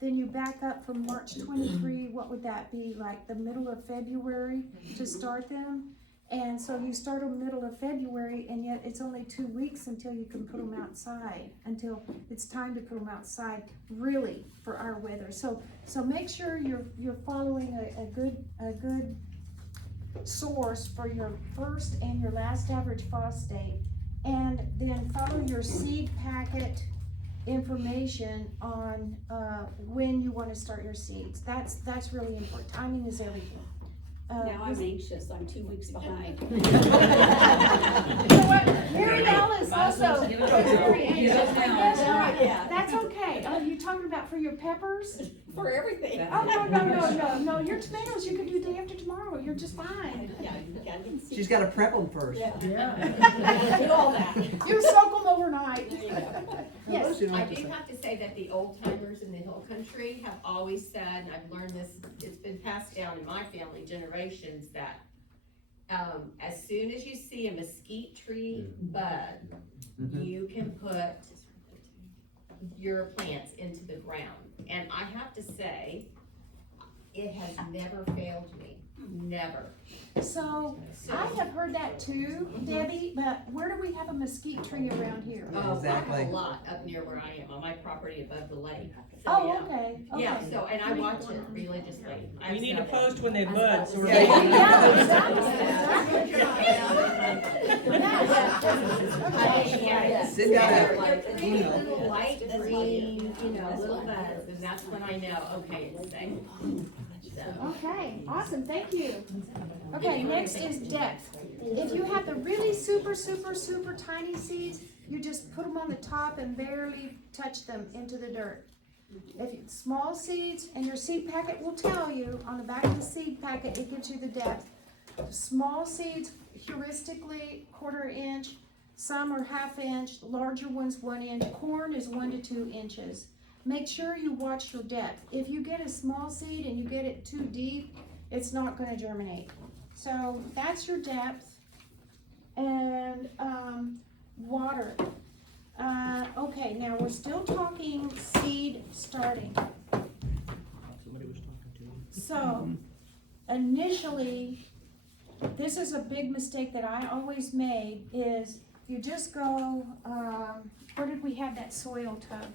then you back up from March 23, what would that be, like the middle of February to start them? And so you start in the middle of February, and yet it's only 2 weeks until you can put them outside, until it's time to put them outside, really, for our weather. So make sure you're following a good source for your first and your last average frost date, and then follow your seed packet information on when you want to start your seeds. That's really important. Timing is everything. Now I'm anxious, I'm 2 weeks behind. You know what? Mary Alice also very anxious. But guess what? Yeah. That's okay. Are you talking about for your peppers? For everything. Oh, no. Your tomatoes you can do day after tomorrow. You're just fine. Yeah, I didn't see. She's gotta prep them first. Yeah. Yeah. Do all that. You soak them overnight. There you go. Yes. I do have to say that the old timers in the hill country have always said, and I've learned this, it's been passed down in my family generations, that as soon as you see a mesquite tree bud, you can put your plants into the ground. And I have to say, it has never failed me, never. So I have heard that too, Debbie, but where do we have a mesquite tree around here? Oh, I have Exactly. a lot up near where I am, on my property above the lake. So, Oh, yeah. okay. Yeah, so, and I watch it religiously. I You need to have several. post when they bud, so we're. Yeah, exactly. Sit down. They're pretty little light green, little buds, and that's when I know, okay, it's safe. So, Okay, awesome, thank you. Okay, next is depth. If you have the really super tiny seeds, you just put them on the top and barely touch them into the dirt. If it's small seeds, and your seed packet will tell you, on the back of the seed packet, it gives you the depth. Small seeds, heuristically 1/4 inch, some are 1/2 inch, larger ones 1 inch. Corn is 1 to 2 inches. Make sure you watch your depth. If you get a small seed and you get it too deep, it's not gonna germinate. So that's your depth. And water. Okay, now we're still talking seed starting. Somebody was talking to me. So initially, this is a big mistake that I always made, is you just go, where did we have that soil tub?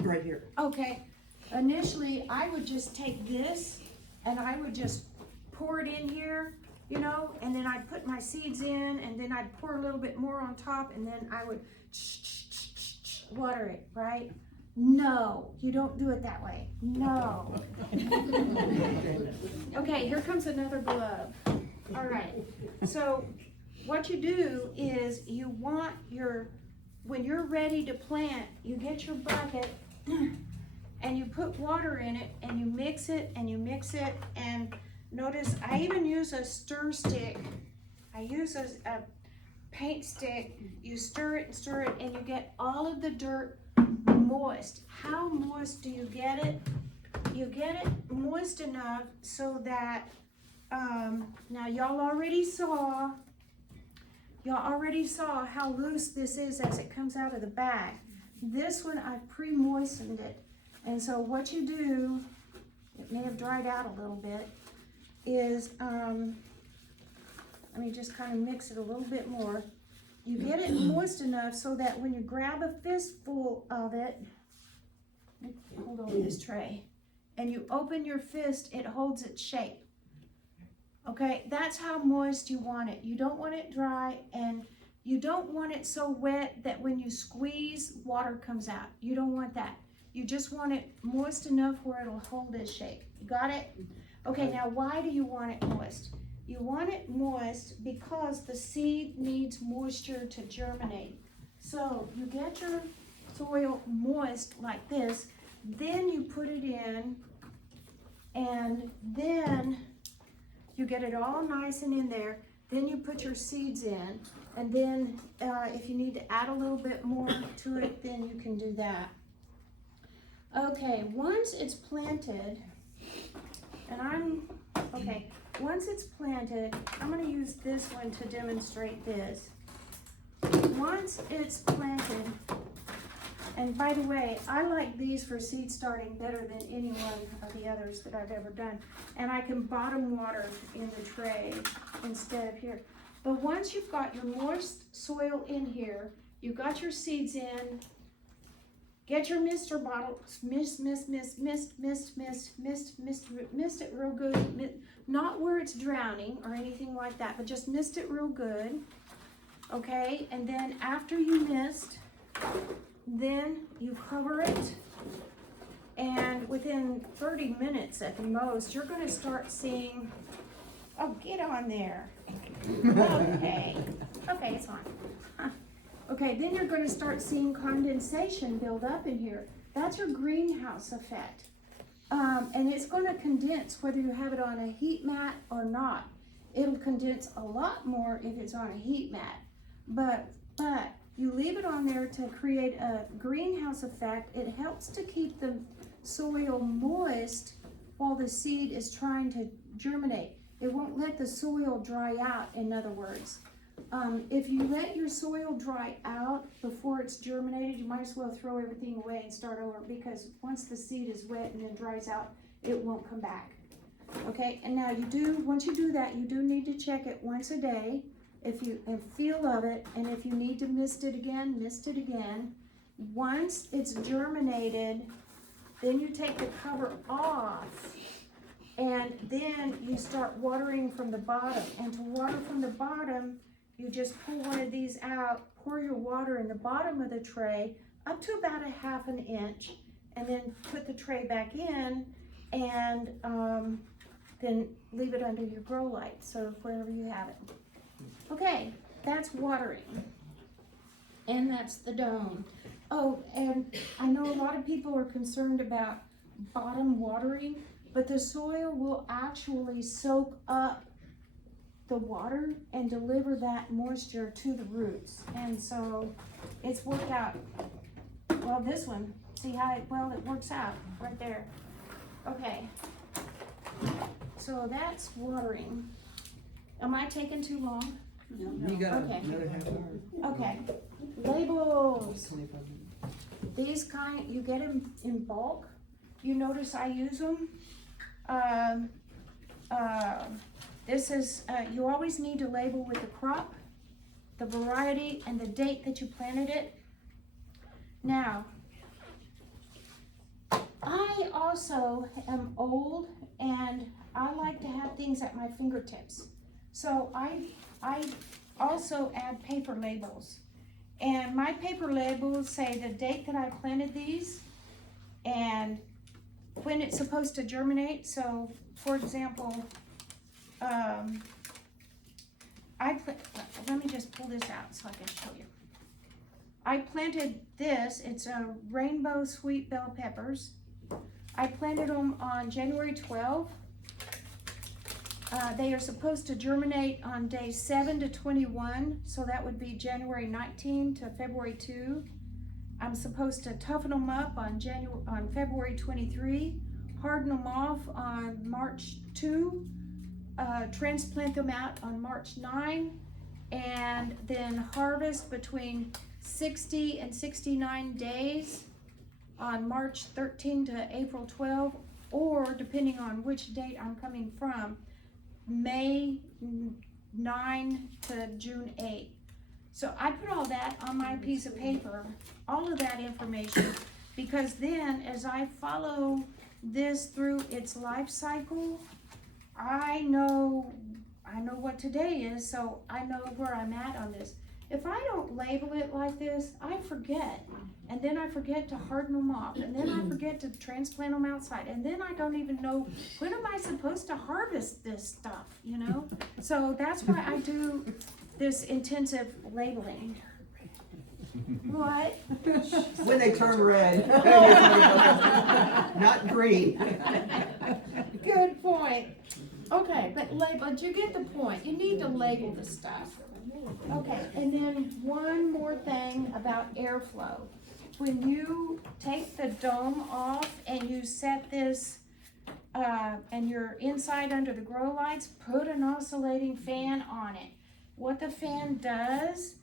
Right here. Okay, initially, I would just take this and I would just pour it in here, and then I'd put my seeds in, and then I'd pour a little bit more on top, and then I would water it, right? No, you don't do it that way. No. Okay, here comes another glove. All right, so what you do is you want when you're ready to plant, you get your bucket and you put water in it, and you mix it, and notice I even use a stir stick. I use a paint stick. You stir it, and you get all of the dirt moist. How moist do you get it? You get it moist enough so that, now y'all already saw how loose this is as it comes out of the bag. This one, I pre-moistened it. And so what you do, it may have dried out a little bit, is, let me just kind of mix it a little bit more. You get it moist enough so that when you grab a fistful of it, hold on this tray, and you open your fist, it holds its shape. Okay, that's how moist you want it. You don't want it dry, and You don't want it so wet that when you squeeze, water comes out. You don't want that. You just want it moist enough where it'll hold its shape. You got it? Okay, now why do you want it moist? You want it moist because the seed needs moisture to germinate. So you get your soil moist like this, then you put it in, and then you get it all nice and in there. Then you put your seeds in, and then if you need to add a little bit more to it, then you can do that. Okay, once it's planted, once it's planted, I'm gonna use this one to demonstrate this. Once it's planted, and by the way, I like these for seed starting better than any one of the others that I've ever done. And I can bottom water in the tray instead of here. But once you've got your moist soil in here, you've got your seeds in, get your mister bottle, mist it real good. Not where it's drowning or anything like that, but just mist it real good. Okay, and then after you mist, then you cover it, and within 30 minutes at the most, you're gonna start seeing, oh, get on there. Okay, it's fine. Okay, then you're gonna start seeing condensation build up in here. That's your greenhouse effect. And it's gonna condense whether you have it on a heat mat or not. It'll condense a lot more if it's on a heat mat. But you leave it on there to create a greenhouse effect. It helps to keep the soil moist while the seed is trying to germinate. It won't let the soil dry out, in other words. If you let your soil dry out before it's germinated, you might as well throw everything away and start over, because once the seed is wet and then dries out, it won't come back. Okay, and now once you do that, you do need to check it once a day. And feel of it, and if you need to mist it again. Once it's germinated, then you take the cover off, and then you start watering from the bottom. And to water from the bottom, you just pull one of these out, pour your water in the bottom of the tray up to about 1/2 inch, and then put the tray back in, and then leave it under your grow light, so wherever you have it. Okay, that's watering, and that's the dome. Oh, and I know a lot of people are concerned about bottom watering, but the soil will actually soak up the water and deliver that moisture to the roots. And so it's worked out. Well, this one, see how it works out right there. Okay, so that's watering. Am I taking too long? You got Okay. another half hour. Okay, labels. 25 minutes. These you get them in bulk. You notice I use them. This is, you always need to label with the crop, the variety, and the date that you planted it. Now, I also am old, and I like to have things at my fingertips. So I also add paper labels, and my paper labels say the date that I planted these and when it's supposed to germinate. So for example, let me just pull this out so I can show you. I planted this, it's a rainbow sweet bell peppers. I planted them on January 12th. They are supposed to germinate on day 7 to 21, so that would be January 19 to February 2. I'm supposed to toughen them up on February 23, harden them off on March 2, transplant them out on March 9, and then harvest between 60 and 69 days on March 13 to April 12, or depending on which date I'm coming from, May 9 to June 8. So I put all that on my piece of paper, all of that information, because then as I follow this through its life cycle, I know what today is, so I know where I'm at on this. If I label it like this, I forget. And then I forget to harden them off, and then I forget to transplant them outside, and then I don't even know when am I supposed to harvest this stuff, you know? So that's why I do this intensive labeling. What? When they turn red. Not green. Good point. Okay, but you get the point. You need to label the stuff. Okay, and then one more thing about airflow. When you take the dome off and you set this, and you're inside under the grow lights, put an oscillating fan on it. What the fan does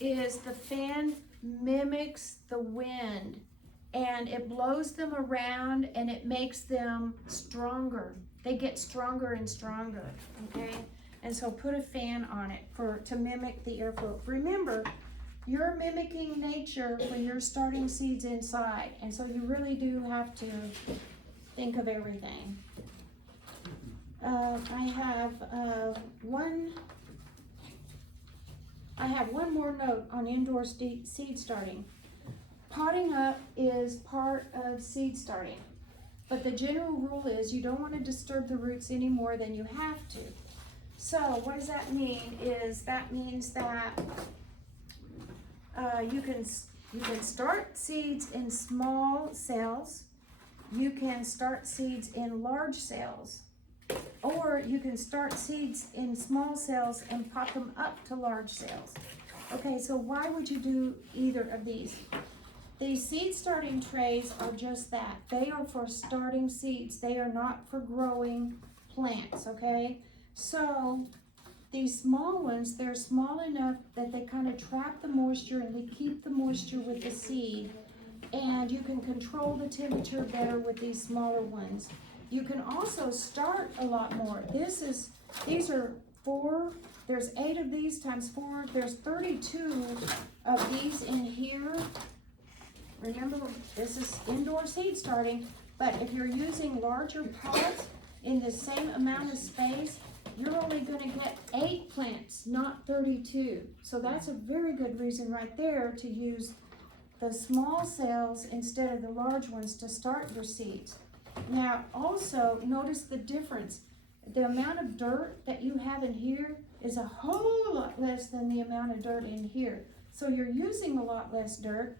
is the fan mimics the wind, and it blows them around and it makes them stronger. They get stronger and stronger, okay? And so put a fan on it to mimic the airflow. Remember, you're mimicking nature when you're starting seeds inside, and so you really do have to think of everything. I have one more note on indoor seed starting. Potting up is part of seed starting, but the general rule is you don't want to disturb the roots any more than you have to. So what does that mean? That means that you can start seeds in small cells, you can start seeds in large cells, or you can start seeds in small cells and pop them up to large cells. Okay, so why would you do either of these? These seed starting trays are just that. They are for starting seeds. They are not for growing plants, okay? So these small ones, they're small enough that they kind of trap the moisture and they keep the moisture with the seed. And you can control the temperature better with these smaller ones. You can also start a lot more. These are 4, there's 8 of these times 4, there's 32 of these in here. Remember, this is indoor seed starting, but if you're using larger pots in the same amount of space, you're only gonna get 8 plants, not 32. So that's a very good reason right there to use the small cells instead of the large ones to start your seeds. Now, also, notice the difference. The amount of dirt that you have in here is a whole lot less than the amount of dirt in here. So you're using a lot less dirt.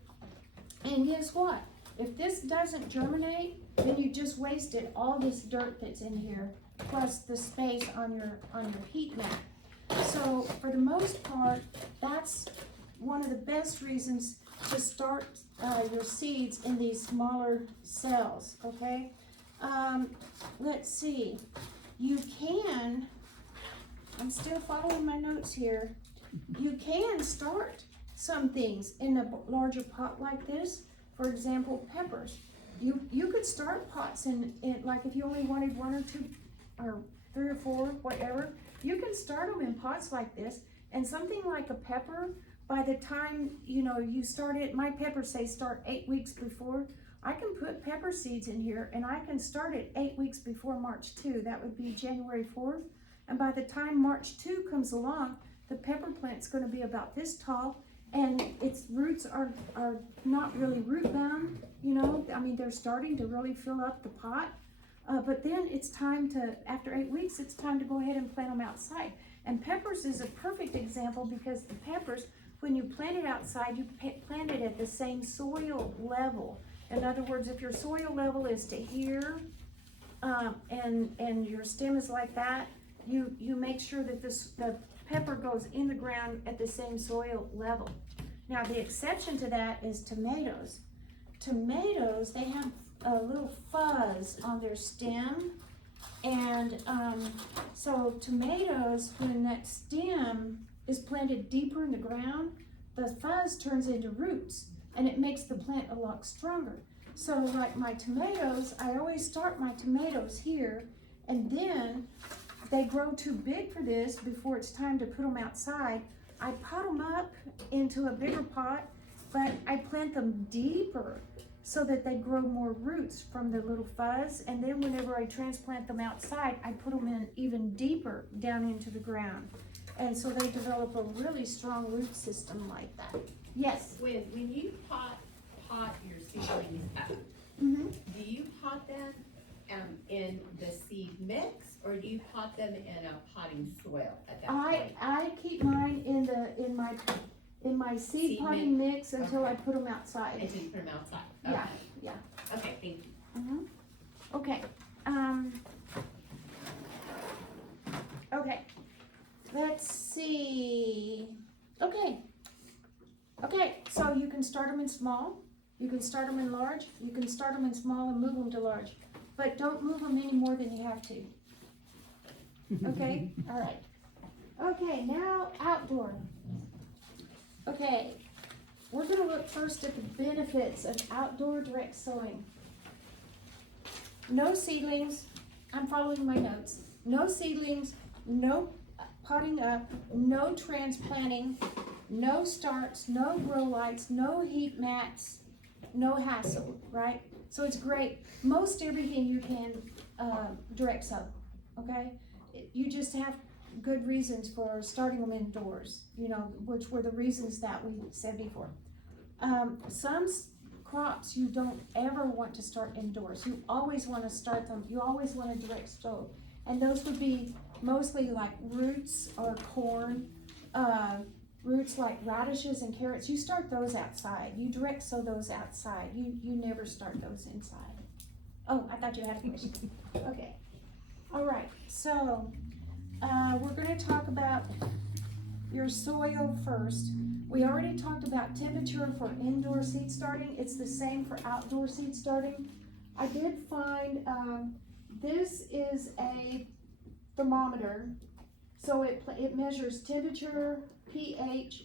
And guess what? If this doesn't germinate, then you just wasted all this dirt that's in here, plus the space on your heat mat. So for the most part, that's one of the best reasons to start your seeds in these smaller cells, okay? Let's see. You can, I'm still following my notes here. You can start some things in a larger pot like this. For example, peppers. You could start pots in like if you only wanted 1 or 2 or 3 or 4, whatever. You can start them in pots like this, and something like a pepper, by the time you start it, my peppers say start 8 weeks before. I can put pepper seeds in here and I can start it 8 weeks before March 2. That would be January 4th. And by the time March 2 comes along, the pepper plant's going to be about this tall, and its roots are not really root bound, I mean, they're starting to really fill up the pot. But then it's time to, after 8 weeks, it's time to go ahead and plant them outside. And peppers is a perfect example because the peppers, when you plant it outside, you plant it at the same soil level. In other words, if your soil level is to here, and your stem is like that, you make sure that the pepper goes in the ground at the same soil level. Now the exception to that is tomatoes. Tomatoes, they have a little fuzz on their stem, and so tomatoes, when that stem is planted deeper in the ground, the fuzz turns into roots and it makes the plant a lot stronger. So like my tomatoes, I always start my tomatoes here, and then they grow too big for this before it's time to put them outside. I pot them up into a bigger pot, but I plant them deeper so that they grow more roots from the little fuzz, and then whenever I transplant them outside, I put them in even deeper down into the ground. And so they develop a really strong root system like that. Yes. When you pot your seedlings up, Mm-hmm. do you pot them in the seed mix, or do you pot them in a potting soil at that point? I keep mine in my seed Seed potting mix until Okay. I put them outside. Until you put them outside? Yeah, Okay. yeah. Okay, thank you. Okay, okay, let's see, okay, so you can start them in small, you can start them in large, you can start them in small and move them to large, but don't move them any more than you have to. Okay, all right. Okay, now outdoor. Okay, we're gonna look first at the benefits of outdoor direct sowing. No seedlings, I'm following my notes. No seedlings, no potting up, no transplanting, no starts, no grow lights, no heat mats, no hassle, right? So it's great. Most everything you can direct sow, okay? You just have good reasons for starting them indoors, you know, which were the reasons that we said before. Some crops you don't ever want to start indoors. You always want to start them, you always want to direct sow. And those would be mostly like roots or corn, roots like radishes and carrots. You start those outside. You direct sow those outside. You never start those inside. Oh, I thought you had a question. Okay. All right, so we're going to talk about your soil first. We already talked about temperature for indoor seed starting. It's the same for outdoor seed starting. I did find, this is a thermometer. So it measures temperature, pH,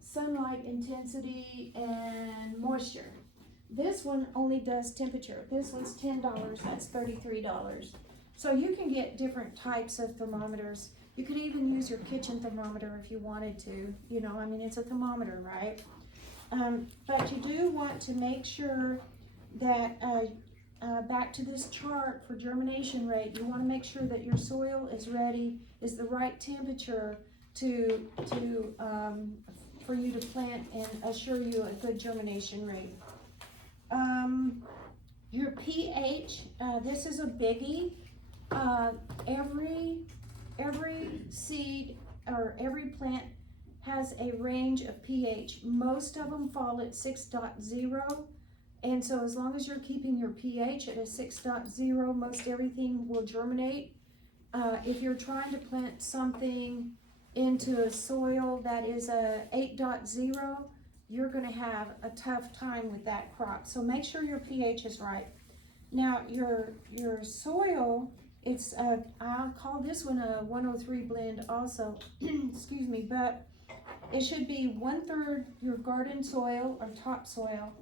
sunlight intensity, and moisture. This one only does temperature. This one's $10, that's $33. So you can get different types of thermometers. You could even use your kitchen thermometer if you wanted to. You know, I mean, it's a thermometer, right? But you do want to make sure that, back to this chart for germination rate, you want to make sure that your soil is ready, is the right temperature for you to plant and assure you a good germination rate. Your pH, this is a biggie. Every seed or every plant has a range of pH. Most of them fall at 6.0, and so as long as you're keeping your pH at a 6.0, most everything will germinate. If you're trying to plant something into a soil that is a 8.0, you're going to have a tough time with that crop. So make sure your pH is right. Now your soil, it's I'll call this one a 103 blend also, excuse me, but it should be 1/3 your garden soil or topsoil,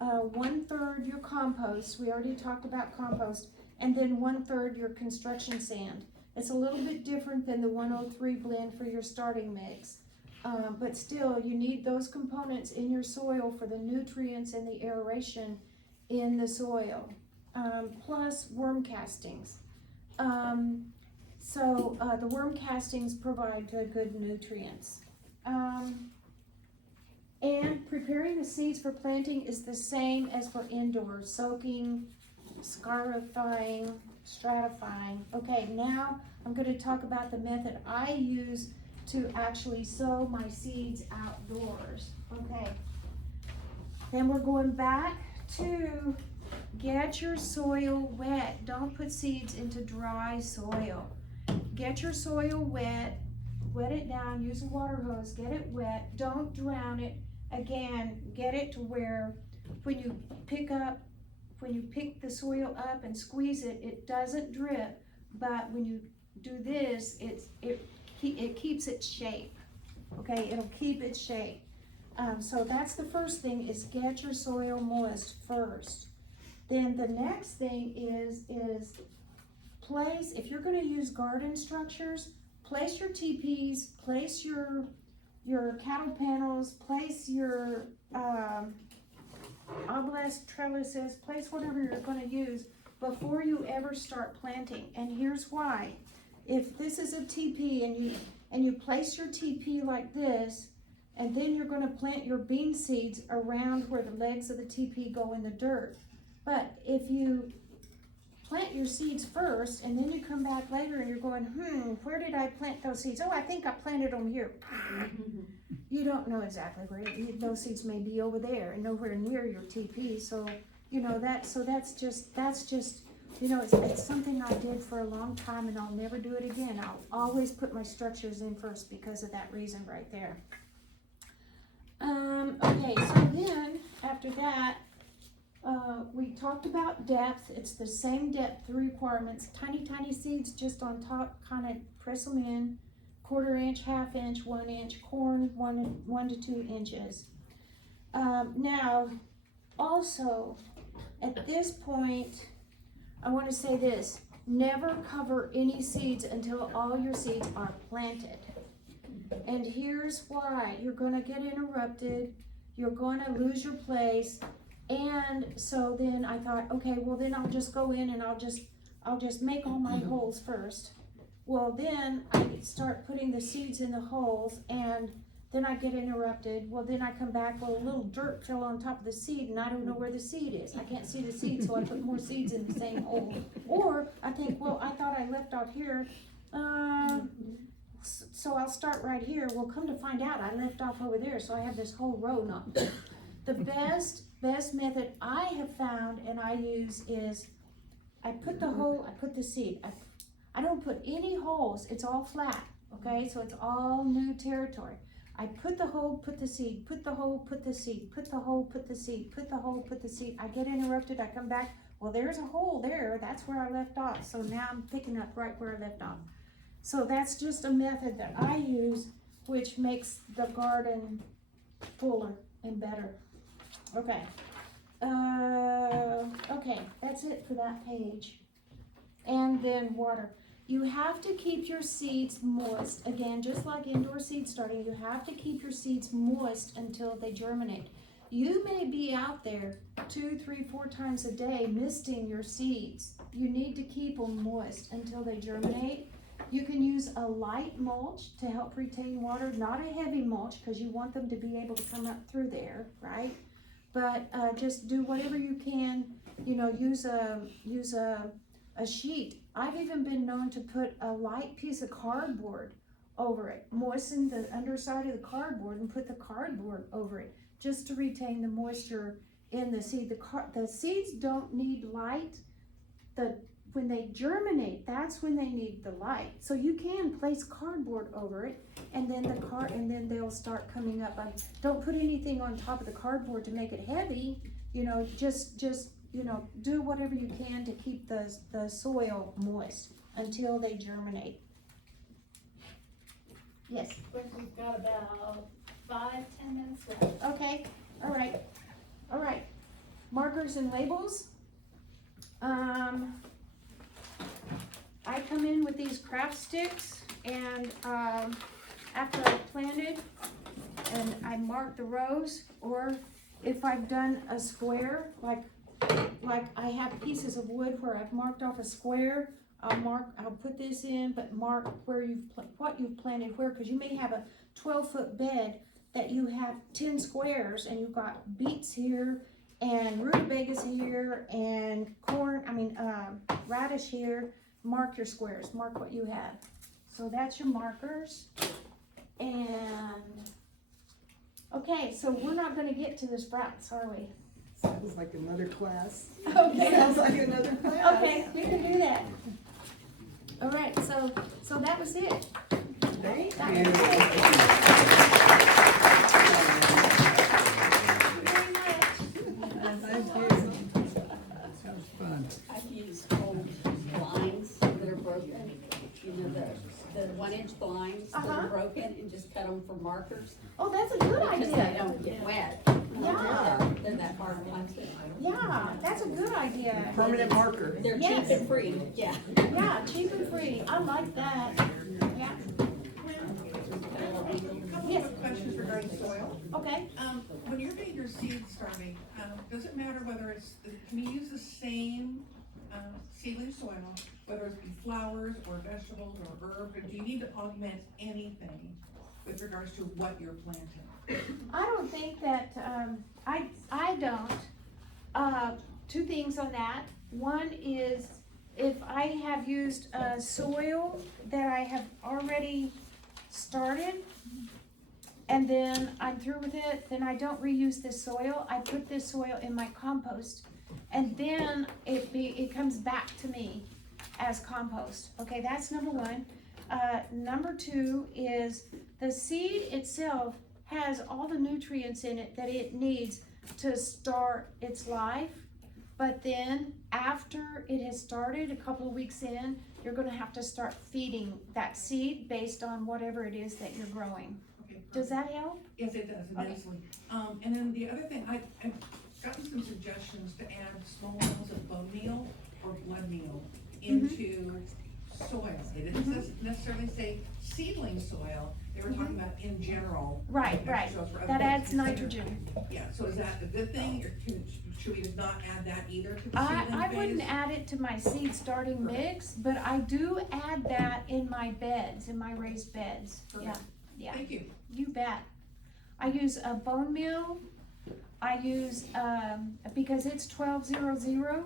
1/3 your compost, we already talked about compost, and then 1/3 your construction sand. It's a little bit different than the 103 blend for your starting mix, but still you need those components in your soil for the nutrients and the aeration in the soil, plus worm castings. The worm castings provide good nutrients. And preparing the seeds for planting is the same as for indoors, soaking, scarifying, stratifying. Okay, now I'm going to talk about the method I use to actually sow my seeds outdoors. Okay, then we're going back to get your soil wet. Don't put seeds into dry soil. Get your soil wet, wet it down, use a water hose, get it wet, don't drown it. Again, get it to where when you pick the soil up and squeeze it, it doesn't drip, but when you do this, it keeps its shape. Okay, it'll keep its shape. So that's the first thing, is get your soil moist first. Then the next thing is place, if you're going to use garden structures, place your teepees, place your cattle panels, place your obelisk trellises, place whatever you're going to use before you ever start planting. And here's why. If this is a teepee and you place your TP like this, and then you're gonna plant your bean seeds around where the legs of the TP go in the dirt. But if you plant your seeds first, and then you come back later and you're going, where did I plant those seeds? Oh, I think I planted them here. You don't know exactly where, those seeds may be over there and nowhere near your TP, so, you know, that's just, you know, it's something I did for a long time and I'll never do it again. I'll always put my structures in first because of that reason right there. Okay, so then, after that, we talked about depth. It's the same depth requirements. Tiny seeds just on top, kind of press them in. 1/4 inch, 1/2 inch, 1 inch. Corn, 1 to 2 inches. Now, also, at this point, I want to say this. Never cover any seeds until all your seeds are planted. And here's why. You're going to get interrupted. You're going to lose your place. And so then I thought, okay, well then I'll just go in and I'll just make all my holes first. Well, then I start putting the seeds in the holes and then I get interrupted. Well, then I come back, well, a little dirt fell on top of the seed and I don't know where the seed is. I can't see the seed, so I put more seeds in the same hole. Or I think, well, I thought I left out here, so I'll start right here. Well, come to find out, I left off over there, so I have this whole row not. The best method I have found and I use is I put the hole, I put the seed. I don't put any holes, it's all flat, okay? So it's all new territory. I put the hole, put the seed, put the hole, put the seed, put the hole, put the seed, put the hole, put the seed. I get interrupted, I come back, well, there's a hole there, that's where I left off. So now I'm picking up right where I left off. So that's just a method that I use, which makes the garden fuller and better. Okay. Okay, that's it for that page. And then water. You have to keep your seeds moist. Again, just like indoor seed starting, you have to keep your seeds moist until they germinate. You may be out there 2, 3, 4 times a day misting your seeds. You need to keep them moist until they germinate. You can use a light mulch to help retain water, not a heavy mulch because you want them to be able to come up through there, right? But just do whatever you can, you know, use a sheet. I've even been known to put a light piece of cardboard over it, moisten the underside of the cardboard and put the cardboard over it just to retain the moisture in the seed. The seeds don't need light. When they germinate, that's when they need the light. So you can place cardboard over it, and then they'll start coming up. Don't put anything on top of the cardboard to make it heavy. You know, just you know, do whatever you can to keep the soil moist until they germinate. Yes. We've got about 5-10 minutes left. Okay. All right. Markers and labels. I come in with these craft sticks, and after I've planted and I mark the rows, or if I've done a square, like I have pieces of wood where I've marked off a square, I'll put this in, but mark where what you've planted where, because you may have a 12-foot bed that you have 10 squares and you've got beets here and rutabagas here and radish here. Mark your squares, mark what you have. So that's your markers. And okay, so we're not going to get to the sprouts, are we? Sounds like another class. Okay. Sounds like another class. Okay, we can do that. All right, so that was it. Thank That you. was it. Thank you. Sounds fun. I've used old blinds that are broken, you know, the 1-inch blinds that are broken, and just cut them for markers. Oh, that's a good Because they idea. don't get wet. Yeah. They're that hard plastic. Yeah, that's a good idea. Permanent marker. They're Yes. cheap and free, yeah. Yeah, cheap and free. I like that. Yeah. Yes. Questions regarding soil. Okay. When you're getting your seed starting, does it matter whether can you use the same seedling soil, whether it be flowers or vegetables or herbs, or do you need to augment anything with regards to what you're planting? I don't think that, I don't. Two things on that. One is if I have used soil that I have already started, and then I'm through with it, then I don't reuse this soil. I put this soil in my compost, and then it comes back to me as compost. Okay, that's number one. Number two is the seed itself has all the nutrients in it that it needs to start its life. But then after it has started, a couple of weeks in, you're gonna have to start feeding that seed based on whatever it is that you're growing. Okay, Does that help? Yes, it does, immensely. And then the other thing, I've gotten some suggestions to add small amounts of bone meal or blood meal into soil. It doesn't necessarily say seedling soil, they were talking about in general. Right, right. So for other That things adds to consider. nitrogen. Yeah, so is that a good thing, or should we just not add that either to the seedling phase? I wouldn't add it to my seed starting mix, but I do add that in my beds, in my raised beds. Yeah, Perfect. yeah. Thank you. You bet. I use a bone meal. I use, because it's 1200,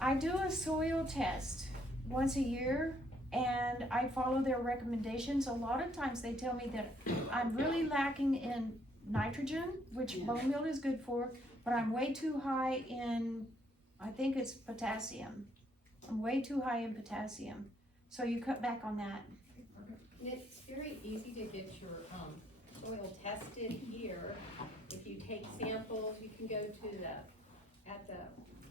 I do a soil test once a year, and I follow their recommendations. A lot of times they tell me that I'm really lacking in nitrogen, which bone meal is good for, but I'm way too high in, I think it's potassium. I'm way too high in potassium. So you cut back on that. It's very easy to get your, soil tested here. If you take samples, you can go to at the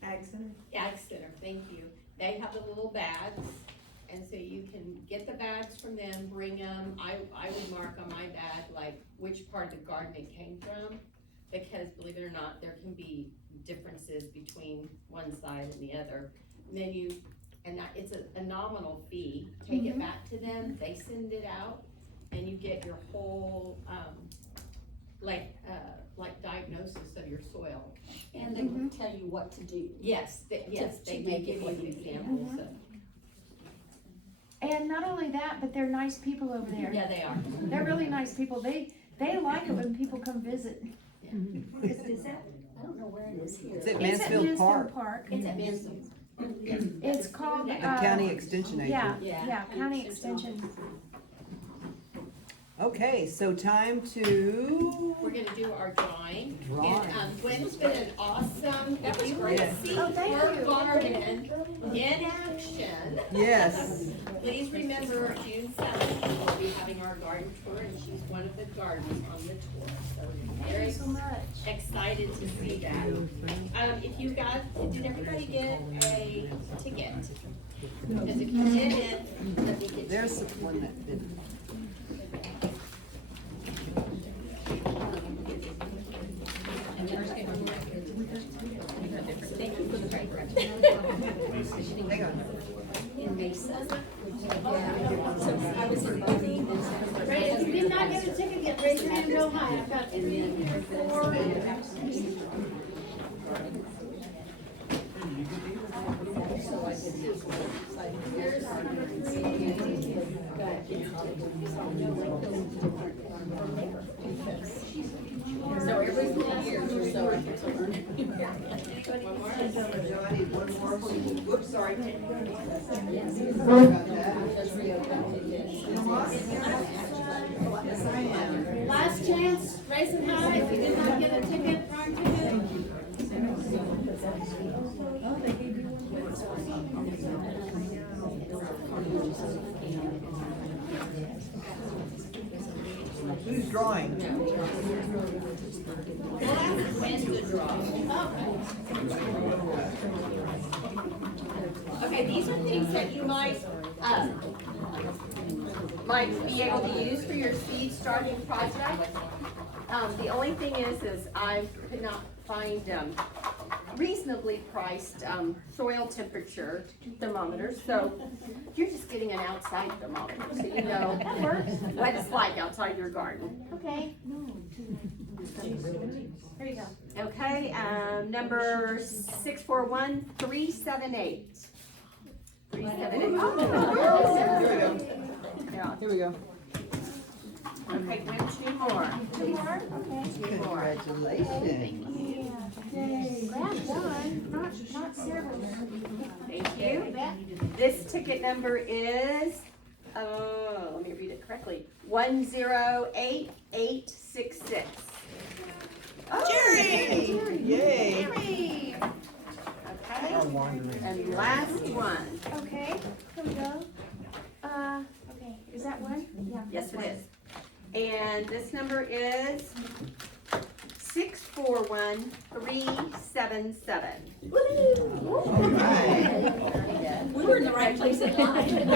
Ag Center. Ag Center, thank you. They have the little bags, and so you can get the bags from them, bring them. I would mark on my bag, like, which part of the garden it came from, because believe it or not, there can be differences between one side and the other. And then it's a nominal fee. Take it back to them, they send it out, and you get your whole, like diagnosis of your soil. And they will tell you what to do. Yes, they to may make give it you what you examples of. And not only that, but they're nice people over there. Yeah, they are. They're really nice people. They like it when people come visit. Is that, I don't know where it is here. It's at It's at Mansfield Park, It's at Mansfield. It's called, the county extension agent. yeah, county extension. Okay, so time to, We're gonna do our drawing. Drawing. And, Gwen's been an awesome, if you want Yes. to see Oh, thank her you. garden in action. yes, Please remember June 7th, we'll be having our garden tour, and she's one of the gardeners on the tour. So we're very So much. excited to see that. If you guys, did everybody get a ticket? Because if you didn't, let me get there's you. one that didn't. Thank you for the paper. Hang on. In Mesa. So I was in Buffy. Right, if you did not get a ticket yet, raise your hand real high. I've got And then 4. so I did this. Here's number 3. So every 4 years or so, I get to learn it. Johnny, one more. Whoops, sorry. Yes. Sorry about that. That's Rio Grande, yes. Yes, I am. Last chance, raise it high. If you did not get a ticket, wrong ticket. Who's drawing? We'll ask Gwen to draw. Okay, these are things that you might be able to use for your seed starting project. The only thing is I could not find reasonably priced, soil temperature thermometers. So you're just getting an outside thermometer, so you know what it's like outside your garden. Okay. There you go. Okay, number 641378. 378. Here we go. Yeah. Here we go. Okay, Gwen, two more. Two more? Okay. Two more. Congratulations. Grab one, not several. Thank you. This ticket number is, let me read it correctly, 108866. Oh, Jerry! Yay! Jerry! Okay, and last one. Okay, here we go. Okay, is that one? Yeah. Yes, it is. And this number is 641377. We were in the right place in line.